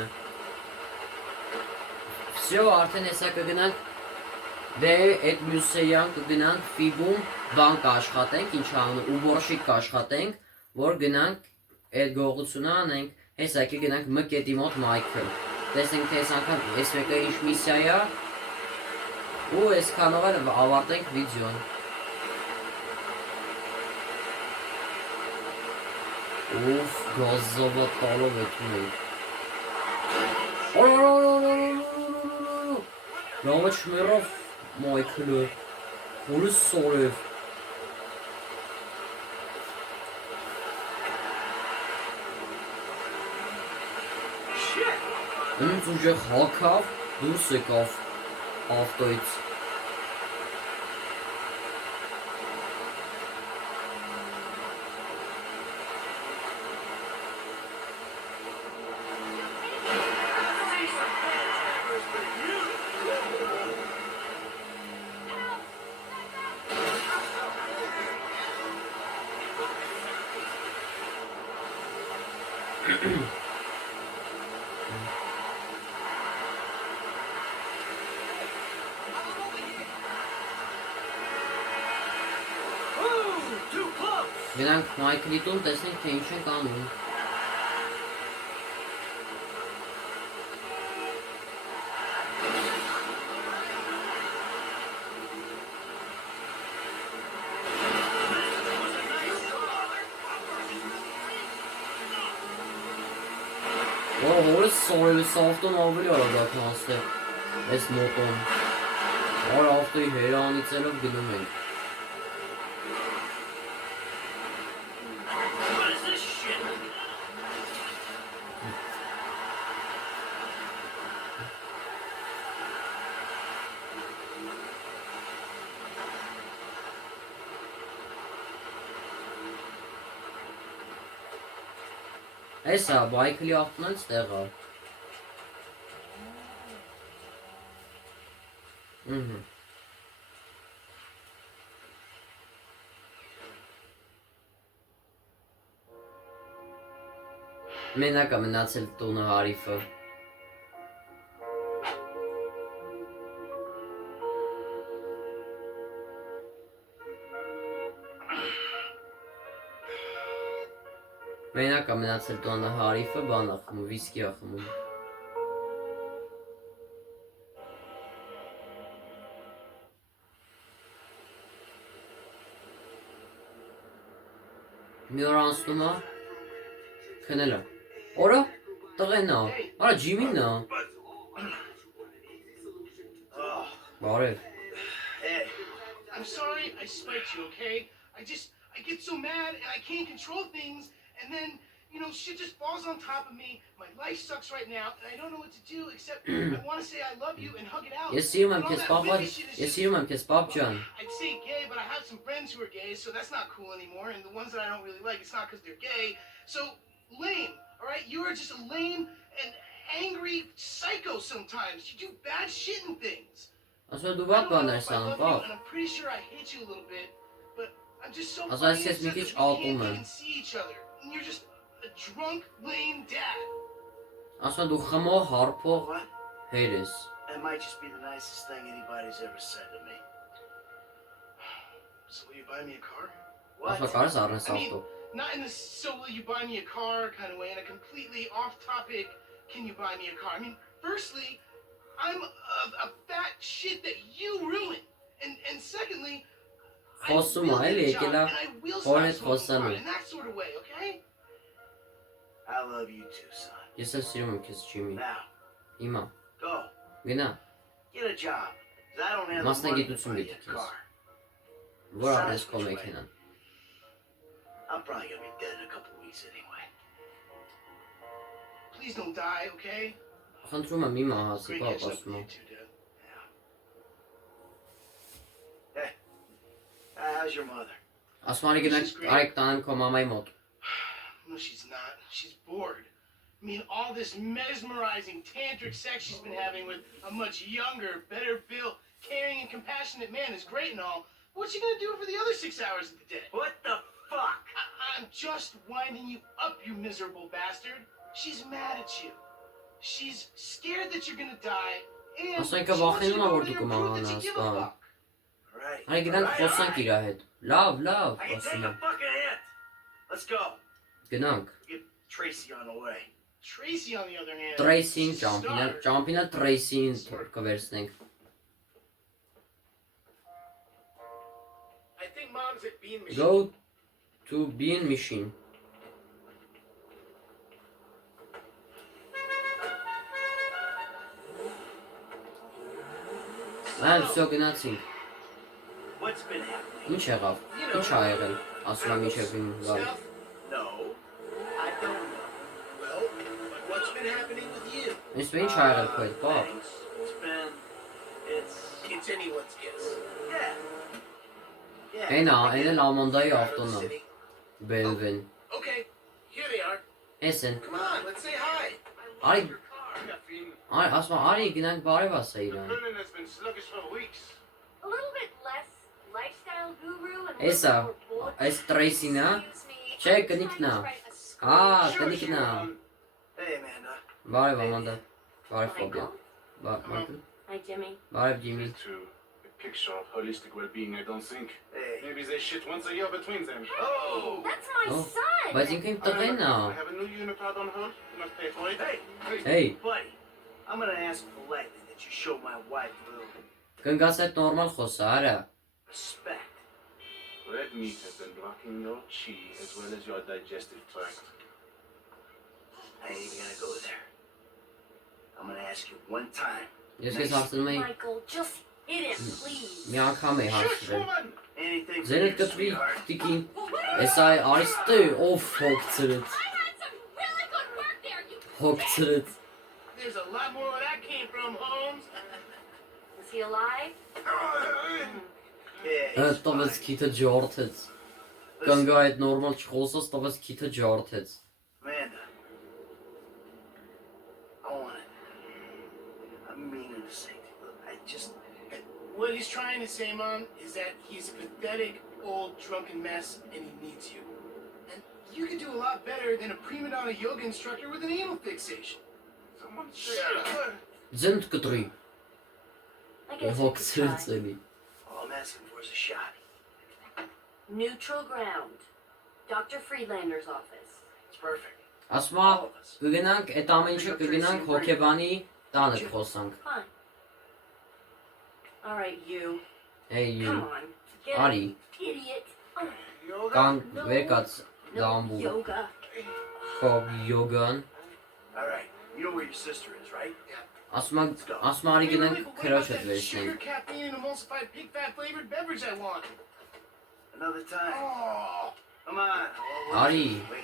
Всё, արդեն հեսա կգնանք դե այդ մյուսեյան կգնանք Phoebe-ում բան կաշխատենք, ինչ անունը, ուբորշիկ կաշխատենք, որ գնանք այդ գողությունը անենք, հեսա կգնանք մկետի մոտ Մայքլ։ Տեսնենք թե այս անգամ այս մեկը ինչ միսիա է։ Ու այսքանով էլ ավարտենք վիդեոն։ Ուֆ, գազովա տալով է թունենք։ Լավը չմերով Մայքլը, որը սորև։ Ինձ ուժեղ հակավ, դուրս եկավ ավտոյից։ Գնանք Մայքլի տուն, տեսնենք թե ինչ ենք անում։ Հորս սորել ավտոն ավելի արագ հասել այս մոտոն։ Որ ավտոյի հերանիցելով գնում ենք։ What is this shit? Էսա, Մայքլի ավտոն էլ ստեղ է։ Մենակ է մնացել տունը Հարիֆը։ Մենակ է մնացել տունը Հարիֆը, բան է խմում, վիսկի է խմում։ Մի օր անցնում է քնելը։ Օրը տղեն է։ Արա Ջիմին է։ Բարև։ Hey, I'm sorry I spiked you, okay? I get so mad and I can't control things, and then, you know, shit just falls on top of me. My life sucks right now, and I don't know what to do except I want to say I love you and hug it out. Ես սիրում եմ But all քեզ that պապա, baby shit is ես just- սիրում եմ քեզ պապ ջան։ I'd say gay, but I have some friends who are gay, so that's not cool anymore. And the ones that I don't really like, it's not because they're gay. So lame, all right? You are just a lame and angry psycho sometimes. You do bad shit and things. Ասա դու I վատ don't know բաներ if I սանում, love you, պապ։ and I'm pretty sure I hate you a little bit, but I'm just so Also, fucking es ist upset wirklich that we ալտում can't եմ։ even see each other. And you're just a drunk, lame dad. Ասա դու խմող, հարփող what? հեր ես։ That might just be the nicest thing anybody's ever said to me. So will you buy me a car? What? Ասա կարես առնես I mean, ավտո։ not in the so will you buy me a car kind of way, in a completely off-topic, can you buy me a car? I mean, firstly, I'm a fat shit that you ruined, and secondly, I Խոսում will է, get էլի, a job, եկել է and I will խորհրդ stop smoking pot խոսալու։ in that sort of way, okay? I love you too, son. Ես էլ սիրում եմ քեզ Ջիմի։ Now, Հիմա go. գնա, Get a job. 'Cause I don't have the money to մասնագիտություն buy you գիտի a քեզ։ car. Որ առնես քո մեքենան։ I'm probably gonna be dead in a couple weeks anyway. Please don't die, okay? Խնդրում եմ իմ ահացի, Great պապ catching up ասում with եմ։ you too, Dad. Hey, how's your mother? Ասում արի գնանք արեք տանեմ քո մամայի մոտ։ No, she's not. She's bored. I mean, all this mesmerizing tantric sex she's been having with a much younger, better built, caring, and compassionate man is great and all. What's she gonna do for the other 6 hours of the day? What the fuck? I'm just winding you up, you miserable bastard. She's mad at you. She's scared that you're gonna die, and Ասա she ինքը wants you to վախենում է go որ over դու there and prove that կմահանաս, you give a բա։ fuck. Right. Արի գնանք Right, խոսանք right. իր հետ։ Լավ, լավ, I can ասում take եմ։ a fucking hit. Let's go. Գնանք։ Get Tracy on the way. Tracy, on the other hand, Տրեյսին she's a ճամփինը, star. ճամփինը Տրեյսին կվերցնենք։ I think mom's at Bean Machine. Go to bean machine. Այլ всё գնացինք։ What's been happening? Ինչ եղավ։ Ինչ ա եղել։ Ասում եմ ինչև իմ վար։ Stuff? No, I don't know. Well, but what's been happening with you? Ինչ ինչ ա եղել քո հետ, պապ։ Thanks. It's anyone's guess. Yeah. Yeah. Էնա, այն էլ Ամոնդայի ավտոն է։ City. BMW-ն։ Okay, here they are. Էս են։ Come on, let's say hi. Արի, ասում եմ, արի գնանք բարև ասա իրան։ Krillin has been sluggish for weeks. A little bit less lifestyle guru and Էսա, a little more bulletproof. այս Տրեյսին է։ Excuse me, Չէ, I'm կնիկն է։ trying to write a script. Ա, կնիկն է։ Hey, Amanda. Բարև Ամոնդա։ Բարև Ֆոբիա։ Michael. Բարև Hi, Jimmy. Ջիմի։ To a picture of holistic well-being, I don't think. Hey. Maybe they shit once a year between them. Oh. That's my Oh, son. Բայց ինքը իմ տղեն է։ I have a new unipod on hold. You must pay for it. Hey. Hey, Buddy, I'm gonna ask politely that you show my wife a little կնգաս այդ նորմալ խոսա, արա։ respect. Red meat has been blocking your chi as well as your digestive tract. I ain't even gonna go there. I'm gonna ask you one time. Ես քեզ հարցնում եմ, Michael, just hit him, please. մի անգամ է Shut, հարցրել։ woman! Anything for Ձերդ you, կտրի sweetheart. տիկին։ Էսա արիստը ով հոգցրեց։ I had some really good work there, you Հոգցրեց։ There's a lot more where that came from, Holmes. Is he alive? Yeah, Հա he's տվեց fine. քիթը ջորթեց։ Կնգա այդ նորմալ չխոսած տվեց քիթը ջորթեց։ Amanda, I want it. I'm meaning to say to you, look, I just, What he's trying to say, Mom, is that he's a pathetic, old, drunken mess, and he needs you. And you could do a lot better than a prima donna yoga instructor with an anal fixation. Someone Shut up! Ձենդ կտրի։ I guess we could Հոգցրեց try. էլի։ all I'm asking for is a shot. Neutral ground. Dr. Friedlander's office. It's perfect. Ասում եմ, կգնանք այդ ամեն ինչը կգնանք հոկեբանի տանը կխոսանք։ Fine. All right, you. Hey you, Come on. Get Ari, it, idiot. Oh, Yoga? կան վեկած Դամբուլ։ Yoga. Հոբ յոգան։ All right. You know where your sister is, right? Ասում արի Hey, գնանք wait, but what քրոջդ about that վերցնենք։ sugar, caffeine, and emulsified pig fat flavored beverage I want? Another time. Oh, Come on. Արի, Wait.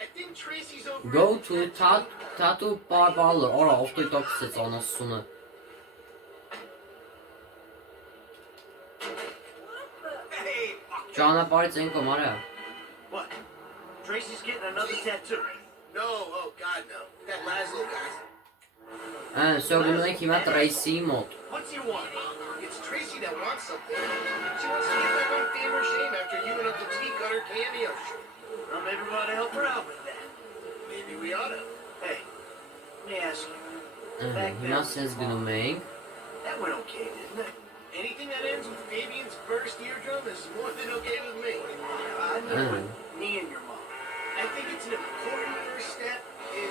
I think Tracy's over. go at the to tattoo parlor, արա ովտի տոքսից անասունը։ Hey. Ճանապարհից ենկոմ արա։ What? Tracy's getting another tattoo. No, oh God, no. That Laszlo guy. Սո գնում ենք հիմա Տրեյսի մոտ։ What's he want? It's Tracy that wants something. She wants to get back on Fame or Shame after you and up the tea cutter cameo shoot. Well, maybe we ought to help her out with that. Maybe we oughta. Hey, let me ask you. Հիմա սենց գնում ենք։ That went okay, didn't it? Anything that ends with Fabian's first eardrum is more than okay with me. I mean, with me and your mom. I think it's an important first step in,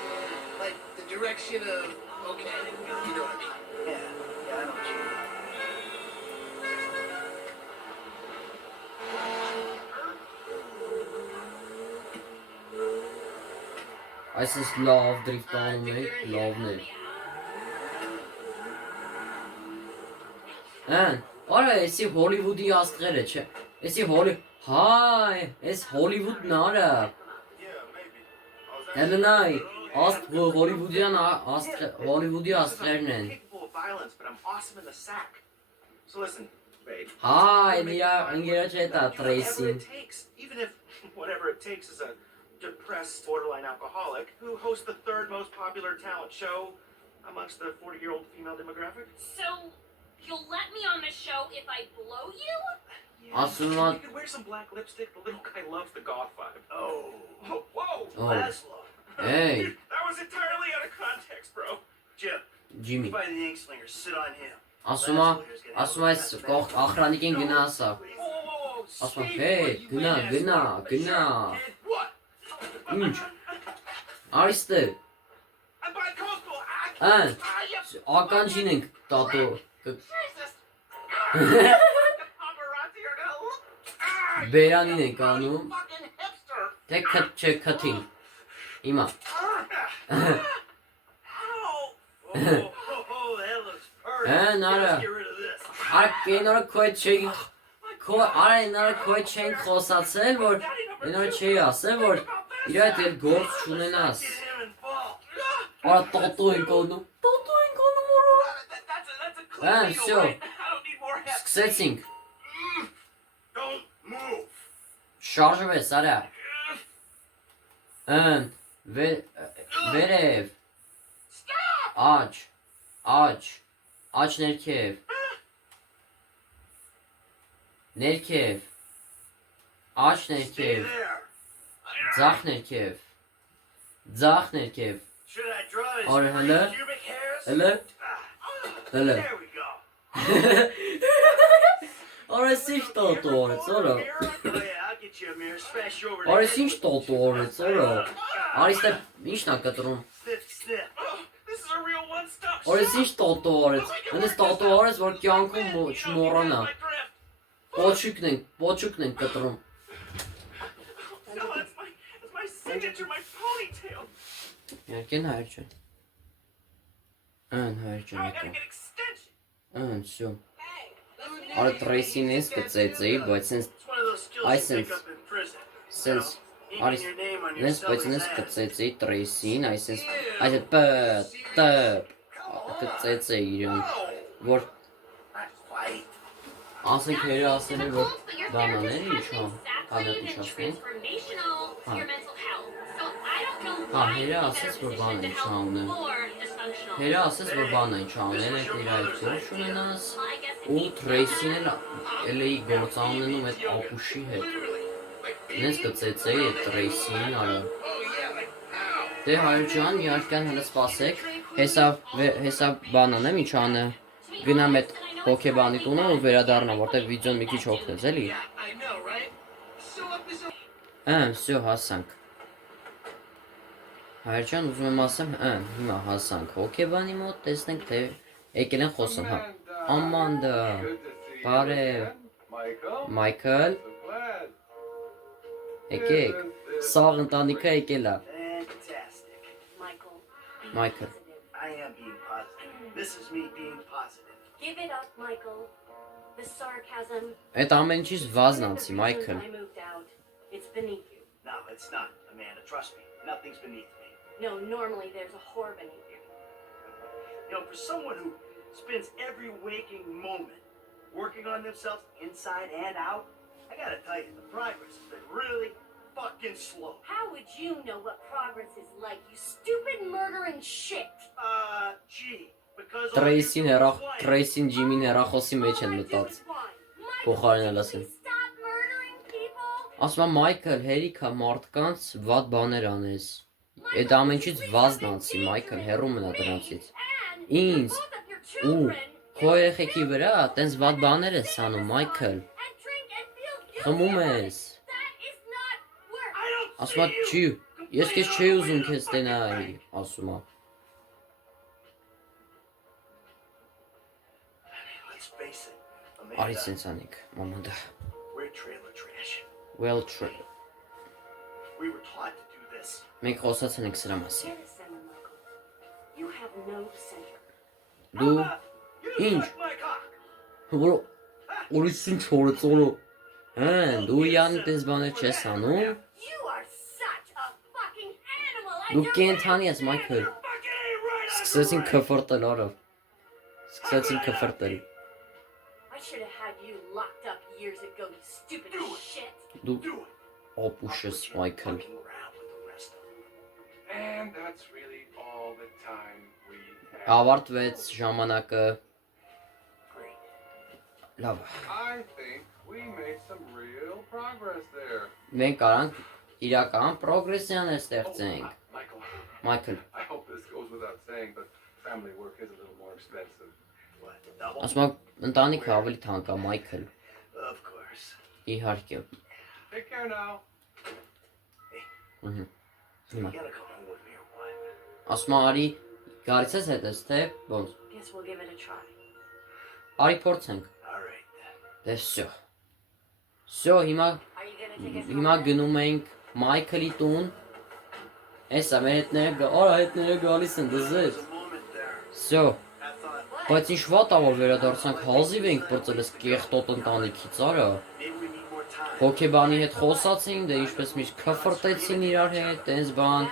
like, the direction of okay. You know what I mean? Yeah, I know what you mean. Այսինքն լավ դրիֆտանում ենք, լավն է։ Արա, էսի Հոլիվուդի աստղերը, չէ։ Էսի հայ, էս Հոլիվուդն արա։ Էլնայ, Հոլիվուդի աստղերն են։ Capable of violence, but I'm awesome in the sack. So listen, babe. Հայ, նիրա ընկերոջ հետ է Whatever Տրեյսին։ it takes, even if whatever it takes is a depressed borderline alcoholic who hosts the third most popular talent show amongst the 40-year-old female demographic. So, you'll let me on the show if I blow you? Ասում You could wear some black lipstick. The little guy loves the goth vibe. Oh, Whoa, Oh. Laszlo. Hey, That was entirely out of context, bro. Jim, Ջիմի։ find the ink slinger. Sit on him. Ասում այս ախրանիկին գնա ասա։ Whoa, Ասում Steve, հե, what you գնա, win գնա, as գնա։ kid? What? Ինչ։ Արիստե, I'm bi-coastal. Ան, Yep. ականջին ենք տատո։ Jesus. Paparazzi are gonna look. Բերանին ենք անում, Fucking hipster. թե քթ չէ քթին։ Հիմա։ Ow! Oh, that looks perfect. Nara. Let's get rid of this. Արա կենորը քո հետ չի արա նարը քո հետ չեն խոսացել, որ նարը չի ասել, որ իր հետ էլ գործ չունենաս։ Get him involved. Արա տոտո ենք անում։ Տոտո ենք անում որո։ That's a clear deal, всё. right? I don't need more hep. Սկսեցինք։ Don't move. Շարժվես, արա։ Վերև։ Աջ ներքև։ Ներքև։ Աջ Stay ներքև։ there. Ձախ ներքև։ Ձախ ներքև։ Should I draw his Or hello? pubic hairs? Հələ։ Հələ։ There we go. Արես ինչ տոտո օրեց, Oh, օրը։ yeah, I'll get you a mirror. Smash you over the Արես head ինչ with- տոտո օրեց, օրը։ Արիստե ինչն է կտրում։ Snip, snip. Oh, this is a real one stop. Օրես ինչ տոտո օրեց։ Հենց տոտո օրեց, որ կյանքում չմոռանա։ Պոչուկն ենք կտրում։ No, it's my signature, my ponytail. Երկեն հայր չեն։ Հայր չեն Now I եկա։ gotta get extension. Всё։ Արա Տրեյսին ես կծեցեի, բայց It's սենց one of those skills I you pick sense- up in prison. սենց Inking Արիս your name on your Ես բայց cellie's ես ass. կծեցեի Տրեյսին, այսինքն այդ կծեցեի իրան, որ That's white. ասենք հերը ասել է, որ բանաներ ինչ համ, Exactly, ինչ and ասնենք։ transformational to your mental health. So I don't know Ah, why here you're are better six for positioned to bondage help sound, or dysfunctional. Հերը ասես, որ բան են չանել, այդ իր այդ գործ ունենաս, Well, I guess it ու means Տրեյսին էլ էի գործանենում այդ ապուշի հետ։ Նենց կծեցեի այդ Տրեյսին արա։ Դե հայր ջան, իհարկան հələ սպասեք, հեսա բան անեմ, ինչ անե, գնամ այդ հոքեբանի տունը ու վերադառնամ, որտեղ վիդեոն մի քիչ հոգնեց, էլի։ I know, right? So up is Всё, հասանք։ Հայր ջան, ուզում եմ ասեմ, հիմա հասանք հոքեբանի մոտ, տեսնենք թե եկել են խոսում, հա։ Ամանդա, բարև, Մայքլ, Եկեք։ Սաղ ընտանիքը եկել է։ Fantastic. Michael, be Michael. positive. I am being positive. This is me being positive. Give it up, Michael. The sarcasm. Այդ ամեն ինչից վազնացի, One of the Michael։ reasons I moved out. It's beneath you. No, it's not, Amanda. Trust me. Nothing's beneath me. No, normally there's a whore beneath you. You know, for someone who spends every waking moment working on themselves inside and out, I gotta tell you, the progress has been really fucking slow. How would you know what progress is like, you stupid murdering shit? Gee, because Տրեյսին հեռախ, Տրեյսին Ջիմին հեռախոսի մեջ են All I do մտած։ is whine. Michael, Փոխարինել can ասեմ։ you stop murdering people? Ասում եմ Մայքլ, հերիք է մարդկանց վատ բաներ անես։ Այդ ամեն ինչից վազնացի, Մայքլ, հեռու մնա դրանցից։ Ինձ ու քո երեխեքի վրա տենց վատ բաներ ես անում, Մայքլ։ Խմում ես։ Ասում եմ չի, ես քեզ չի ուզում քեզ տենայի, ասում եմ։ Let's face it, Արի Amanda, սենց անենք, մամանդա։ we're trailer trash. Well true։ We were taught to do this. Մենք խոսացել ենք սրա մասին։ Get a center, Michael. You have no center. Դու You Ինչ? suck my cock. որ ուրիշին չորեցորո։ Հեն, դու յան տես բաներ չես անում։ You are such a fucking animal. I Դու don't կենթանի ես, Մայքլ։ Սկսեցին քֆրտել, արա։ Սկսեցին քֆրտել։ I should have had you locked up years ago, you stupid shit. Դու Do it. օպուշ ես, Մայքլ։ Fucking around with the rest of them. And that's really all the time we have. Ավարտվեց ժամանակը։ Great. Լավ։ I think we made some real progress there. Մենք կարանք իրական պրոգրեսիաներ ստեղծենք։ Michael, Մայքլ, I hope this goes without saying, but family work is a little more expensive. What? Double? ասում եմ ընտանիքը ավելի թանկ է, Մայքլ։ Of course. Իհարկե։ Take care now. Ահա։ You gotta come home with me or what? Ասում եմ արի գարից ես հետս, թե ոնց։ Guess we'll give it a try. Արի փորձենք։ All right then. Դե всё։ Всё, հիմա Are you gonna take us հիմա home? գնում ենք Մայքլի տուն։ Էսա մեր հետները արա հետները գալիս են դզեր։ There's a moment there. Всё։ I thought Բայց ինչ վատ ա որ վերադարձանք հազիվ ենք բրծել ես կեղտոտ ընտանիքից, արա։ maybe we need more time. Հոկեբանի հետ խոսացին, դե ինչպես միշտ քֆրտեցին իրար հետ, տենց բան,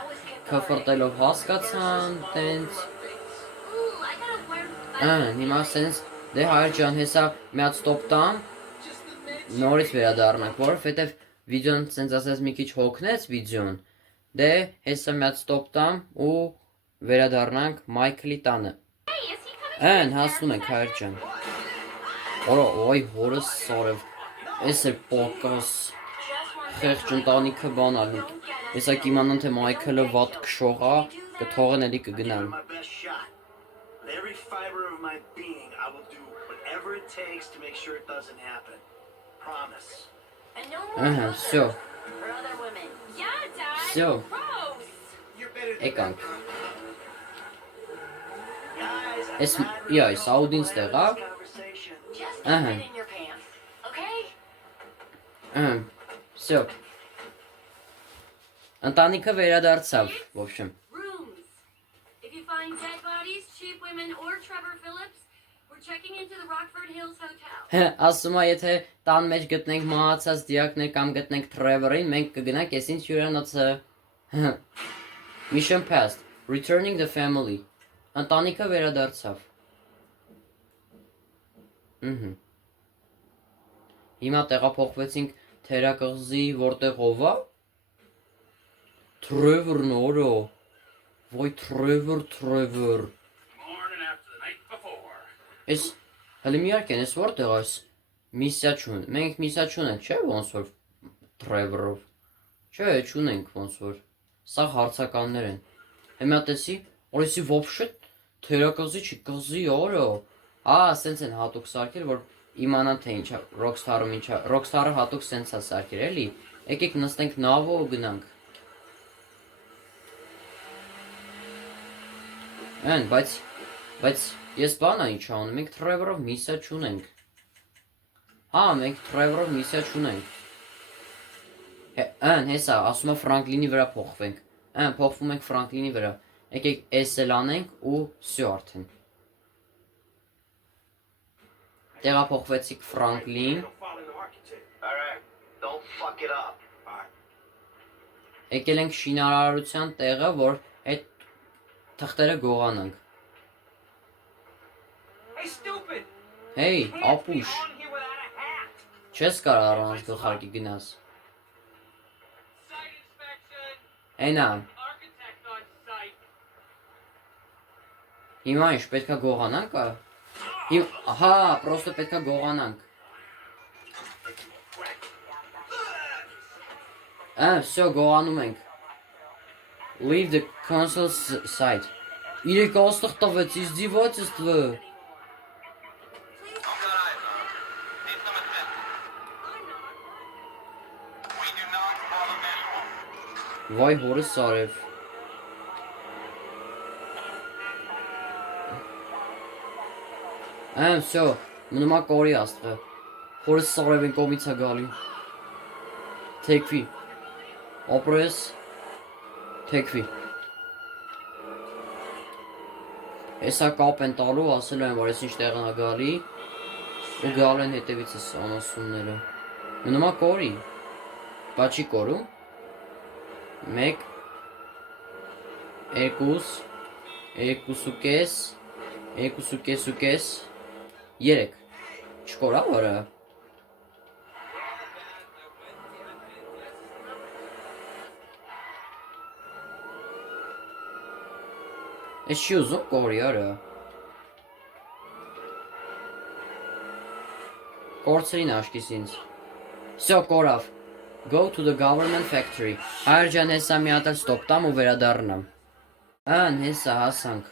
քֆրտելով հասկացան, տենց։ Ooh, I gotta wear. Հիմա սենց դե հայր ջան, հեսա մի հատ ստոպ տամ, նորից վերադառնանք, որովհետև վիդեոն սենց ասես մի քիչ հոգնեց վիդեոն։ Դե հեսա մի հատ ստոպ տամ ու վերադառնանք Մայքլի տանը։ Hey, is he coming? Հասնում ենք հայր ջան։ Օր ոյ հորս սորև։ Էս է պոկաս։ Just one Խեղճ ընտանիքը բանալու։ Հեսա կիմանան թե Մայքլը վատ կշող է, կթողեն էլի Give կգնան։ it my best shot. With every fiber of my being, I will do whatever it takes to make sure it doesn't happen. Promise. And no more Ահա, hookers всё, for other women. Yeah, Dad. всё, Gross. You're better than եկանք։ Guys, I'm Էս not իա, really Սաուդին comfortable ստեղ, having ա։ this conversation. Just Uh-huh. keep it in your pants, okay? Всё։ Ընտանիքը վերադարձավ, в общем։ Rooms. If you find dead bodies, cheap women, or Trevor Phillips, we're checking into the Rockford Hills Hotel. Ասում է, եթե տան մեջ գտնենք մահացած դիակներ կամ գտնենք Trevor-ին, մենք կգնանք այսինչ հյուրանոցը։ Mission passed. Returning the family. Ընտանիքը վերադարձավ։ Հիմա տեղափոխվեցինք թերակղզի, որտեղ ով է։ Trevor-ն օրո։ Ոյ Trevor։ Morning after the night before. Էս հələ մի արքեն, էս որտեղ այս միսիա չուն։ Մենք միսիա չունենք, չէ՞ ոնց որ Trevor-ով։ Չէ, չունենք ոնց որ։ Սա հարցականներ են։ Հիմա տեսի, օրեսի вообще թերակղզի չի, կղզի օրո։ Սենց են հատուկ սարքել, որ իմանան թե ինչա Rockstar-ում ինչա։ Rockstar-ը հատուկ սենց է սարքել, էլի։ Եկեք նստենք նավով ու գնանք։ Բայց ես բանա ինչ անում, մենք Trevor-ով միսիա չունենք։ Մենք Trevor-ով միսիա չունենք։ Հեսա, ասում է Ֆրանկլինի վրա փոխվենք։ Փոխվում ենք Ֆրանկլինի վրա։ Եկեք S-ել անենք ու всё արդեն։ Տեղափոխվեցիք Ֆրանկլին։ Alright, don't fuck it up. Եկել ենք շինարարության տեղը, որ այդ թղթերը գողանանք։ Հեյ, ապուշ։ Չես կարող առանց գլխարկի գնաս։ Այնա։ Հիմա ինչ պետքա գողանանք։ Ահա, պրոստը պետքա գողանանք։ Всё, գողանում ենք։ Leave the console site։ Իրեք աստղ տվեց, издевательство։ Վայ հորս արև։ Всё, մնում է կորի աստղը։ Հորս արև են կողմից է գալի։ Թեքվի։ Ապրես։ Թեքվի։ Հեսա կապ են տալու, ասելու են, որ ես ինչ տեղն է գալի։ Ու գալ են հետևիցս անասունները։ Մնում է կորի։ Բա չի կորում։ 1 2 2.5 2.5 3 չկորա վրա։ Ես չի ուզում կորի արա։ Կորցրին աշկիս ինձ։ Всё, կորավ։ Go to the government factory։ Հայր ջան, հեսա մի հատ էլ ստոպ տամ ու վերադառնամ։ Հեսա հասանք։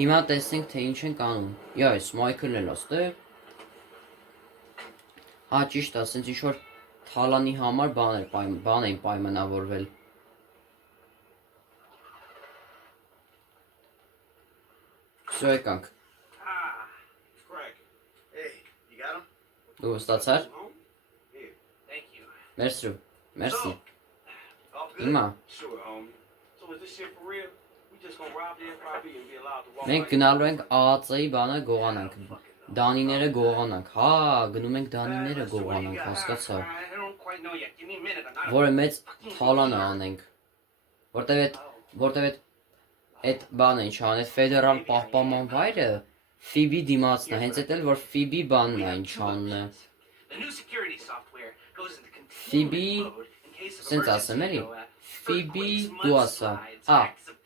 Հիմա տեսնենք, թե ինչ ենք անում։ Ես Մայքլն էլ աստե։ Հա, ճիշտ է, ասենց ինչ-որ թալանի համար բան էին պայմանավորվել։ Всё, եկանք։ Hey, you got him? Դու ստացար։ Thank you. Մերսրու, մերսի։ All good? Հիմա Sure, homie. So is this shit for real? We just gonna rob the property and be allowed to walk? մենք գնալու ենք ԱԱՑ-ի բանը գողանանք։ Դանիները գողանանք։ Հա, գնում ենք դանիները գողանանք, հասկացա։ I don't quite know yet. Give me a minute. I'm not. Որը մեծ թալանը անենք։ Որտեւ այդ բանը ինչ ան, այդ ֆեդերալ պահպանման վայրը FIB-ի դիմացն է, հենց այդ էլ որ FIB-ի բանն է ինչ անն է։ The new security software goes into FIB, containment mode in case of սենց ասեմ էլի, FIB-ի դու ասա,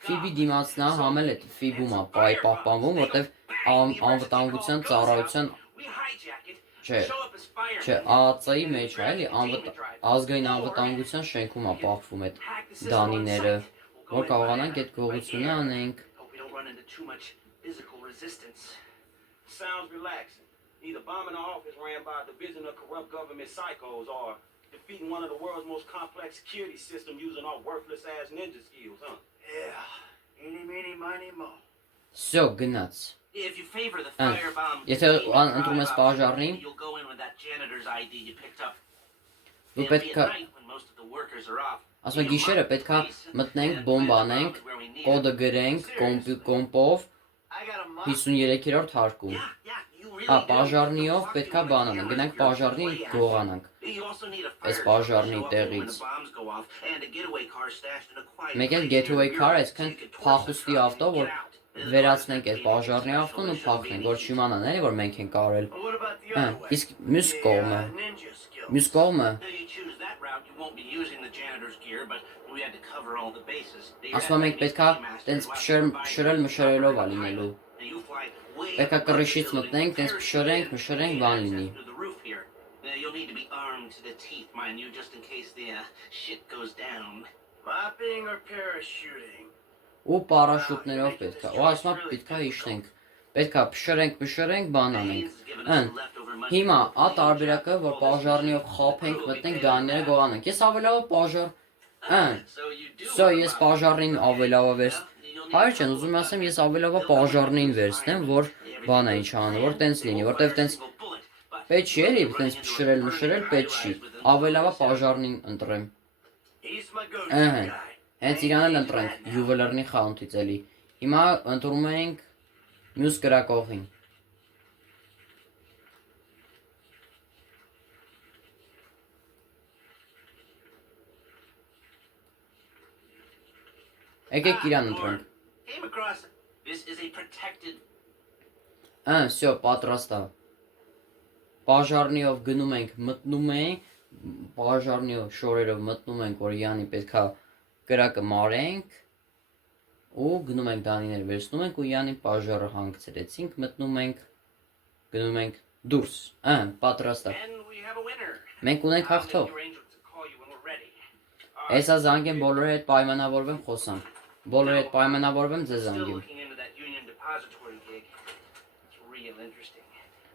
FIB-ի դիմացն է համել այդ FIB-ում է պահպանվում, որտեվ անվտանգության ծառայության չէ, ԱԱՑ-ի մեջ է էլի, ազգային անվտանգության շենքում է պահվում այդ դանիները, որ կարողանանք այդ գողությունը անենք։ Hope we don't run into too much physical resistance. Sounds relaxing. Either bombing an office ran by a division of corrupt government psychos or defeating one of the world's most complex security systems using our worthless ass ninja skills, huh? Yeah. Eeny, meeny, miny, mo. Всё, գնաց։ If you favor the firebomb, Եթե ընտրում ես բաժարին, you'll go in with that janitor's ID you picked up. դու It'll be պետք է at night when most of the workers are off. ասում եմ գիշերը պետքա մտնենք, բոմբ անենք, կոդը գրենք կոմպով I got a mop. 53-րդ հարկում։ Yeah, you really Հա, do. բաժարնիով պետքա բան անենք, գնանք բաժարնի գողանանք։ You also need a Այս fire բաժարնի to show up տեղից։ when the bombs go off and a getaway car stashed in a quiet Մեկ էլ place getaway near the car, bureau այսքան so you can torch the փախուստի truck ավտո, and որ get out. վերացնենք այդ բաժարնի ավտոն ու փախնենք, որ չիմանան էլի, որ մենք ենք արել։ But what about the other way? Իսկ մյուս կողմը, Ninja skills. մյուս կողմը, If you choose that route, you won't be using the janitor's gear, but we had to cover all the bases. ասում եմ մենք պետքա տենց փշրել մշրելով ա լինելու։ Պետքա կռիշից մտնենք, տենց փշրենք, բան լինի։ You'll need to be armed to the teeth, mind you, just in case the shit goes down. Mopping or parachuting? Ու պարաշուտներով պետքա։ Ու ասում եմ պետքա իջնենք։ Պետքա փշրենք, բան անենք։ Հիմա ա տարբերակը, որ բաժարնիով խափենք, մտնենք, դանիները գողանենք։ Ես ավելավը բաժար։ Սա ես բաժարնին ավելավը վերս։ Հայր ջան, ուզում եմ ասեմ, ես ավելավը բաժարնին վերցնեմ, որ բան է ինչ անում, որ տենց լինի, որտեվ տենց Պետք չի էլի, այտենց փշրել պետք չի։ Ավելավա պաժարնին ընտրեմ։ He's my go-to Ահա։ guy. Հենց իրան էլ ընտրենք Juveler-ի խանութից էլի։ Հիմա ընտրում ենք մյուս գրակողին։ Եկեք իրան ընտրենք։ Came across. This is a protected. Всё, պատրաստ է։ Պաժարնիով գնում ենք, մտնում ենք, պաժարնիով շորերով մտնում ենք, որ Յանի պետքա կրակը մարենք, ու գնում ենք դանիներ վերցնում ենք ու Յանին պաժարը հանգցրեցինք, մտնում ենք, գնում ենք դուրս։ Պատրաստ է։ And we have a winner. Մենք ունենք I'll հաղթող։ make your angel to call you when we're ready. Էսա զանգեմ բոլորի հետ պայմանավորվեմ խոսամ։ Բոլորի հետ պայմանավորվեմ ձեզ Still զանգեմ։ looking into that Union Depository gig. It's real interesting.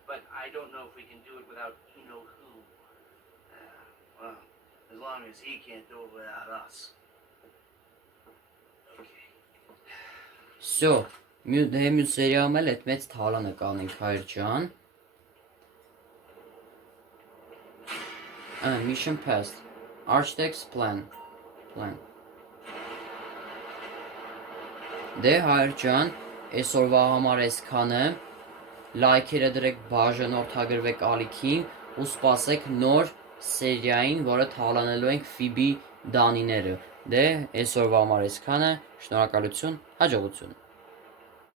But I don't know if we can do it without you know who. Well, as long as he can't do it without us. Okay. Всё, մյուս սերիայում էլ այդ մեծ թալանը կանենք հայր ջան։ Mission passed. Architect's plan. Դե հայր ջան, այսօրվա համար այսքանը, լայքերը դրեք, բաժանորդագրվեք ալիքին ու սպասեք նոր սերիային, որը թալանելու ենք Ֆիբի դանիները։ Դե այսօրվա համար այսքանը, շնորհակալություն, հաջողություն։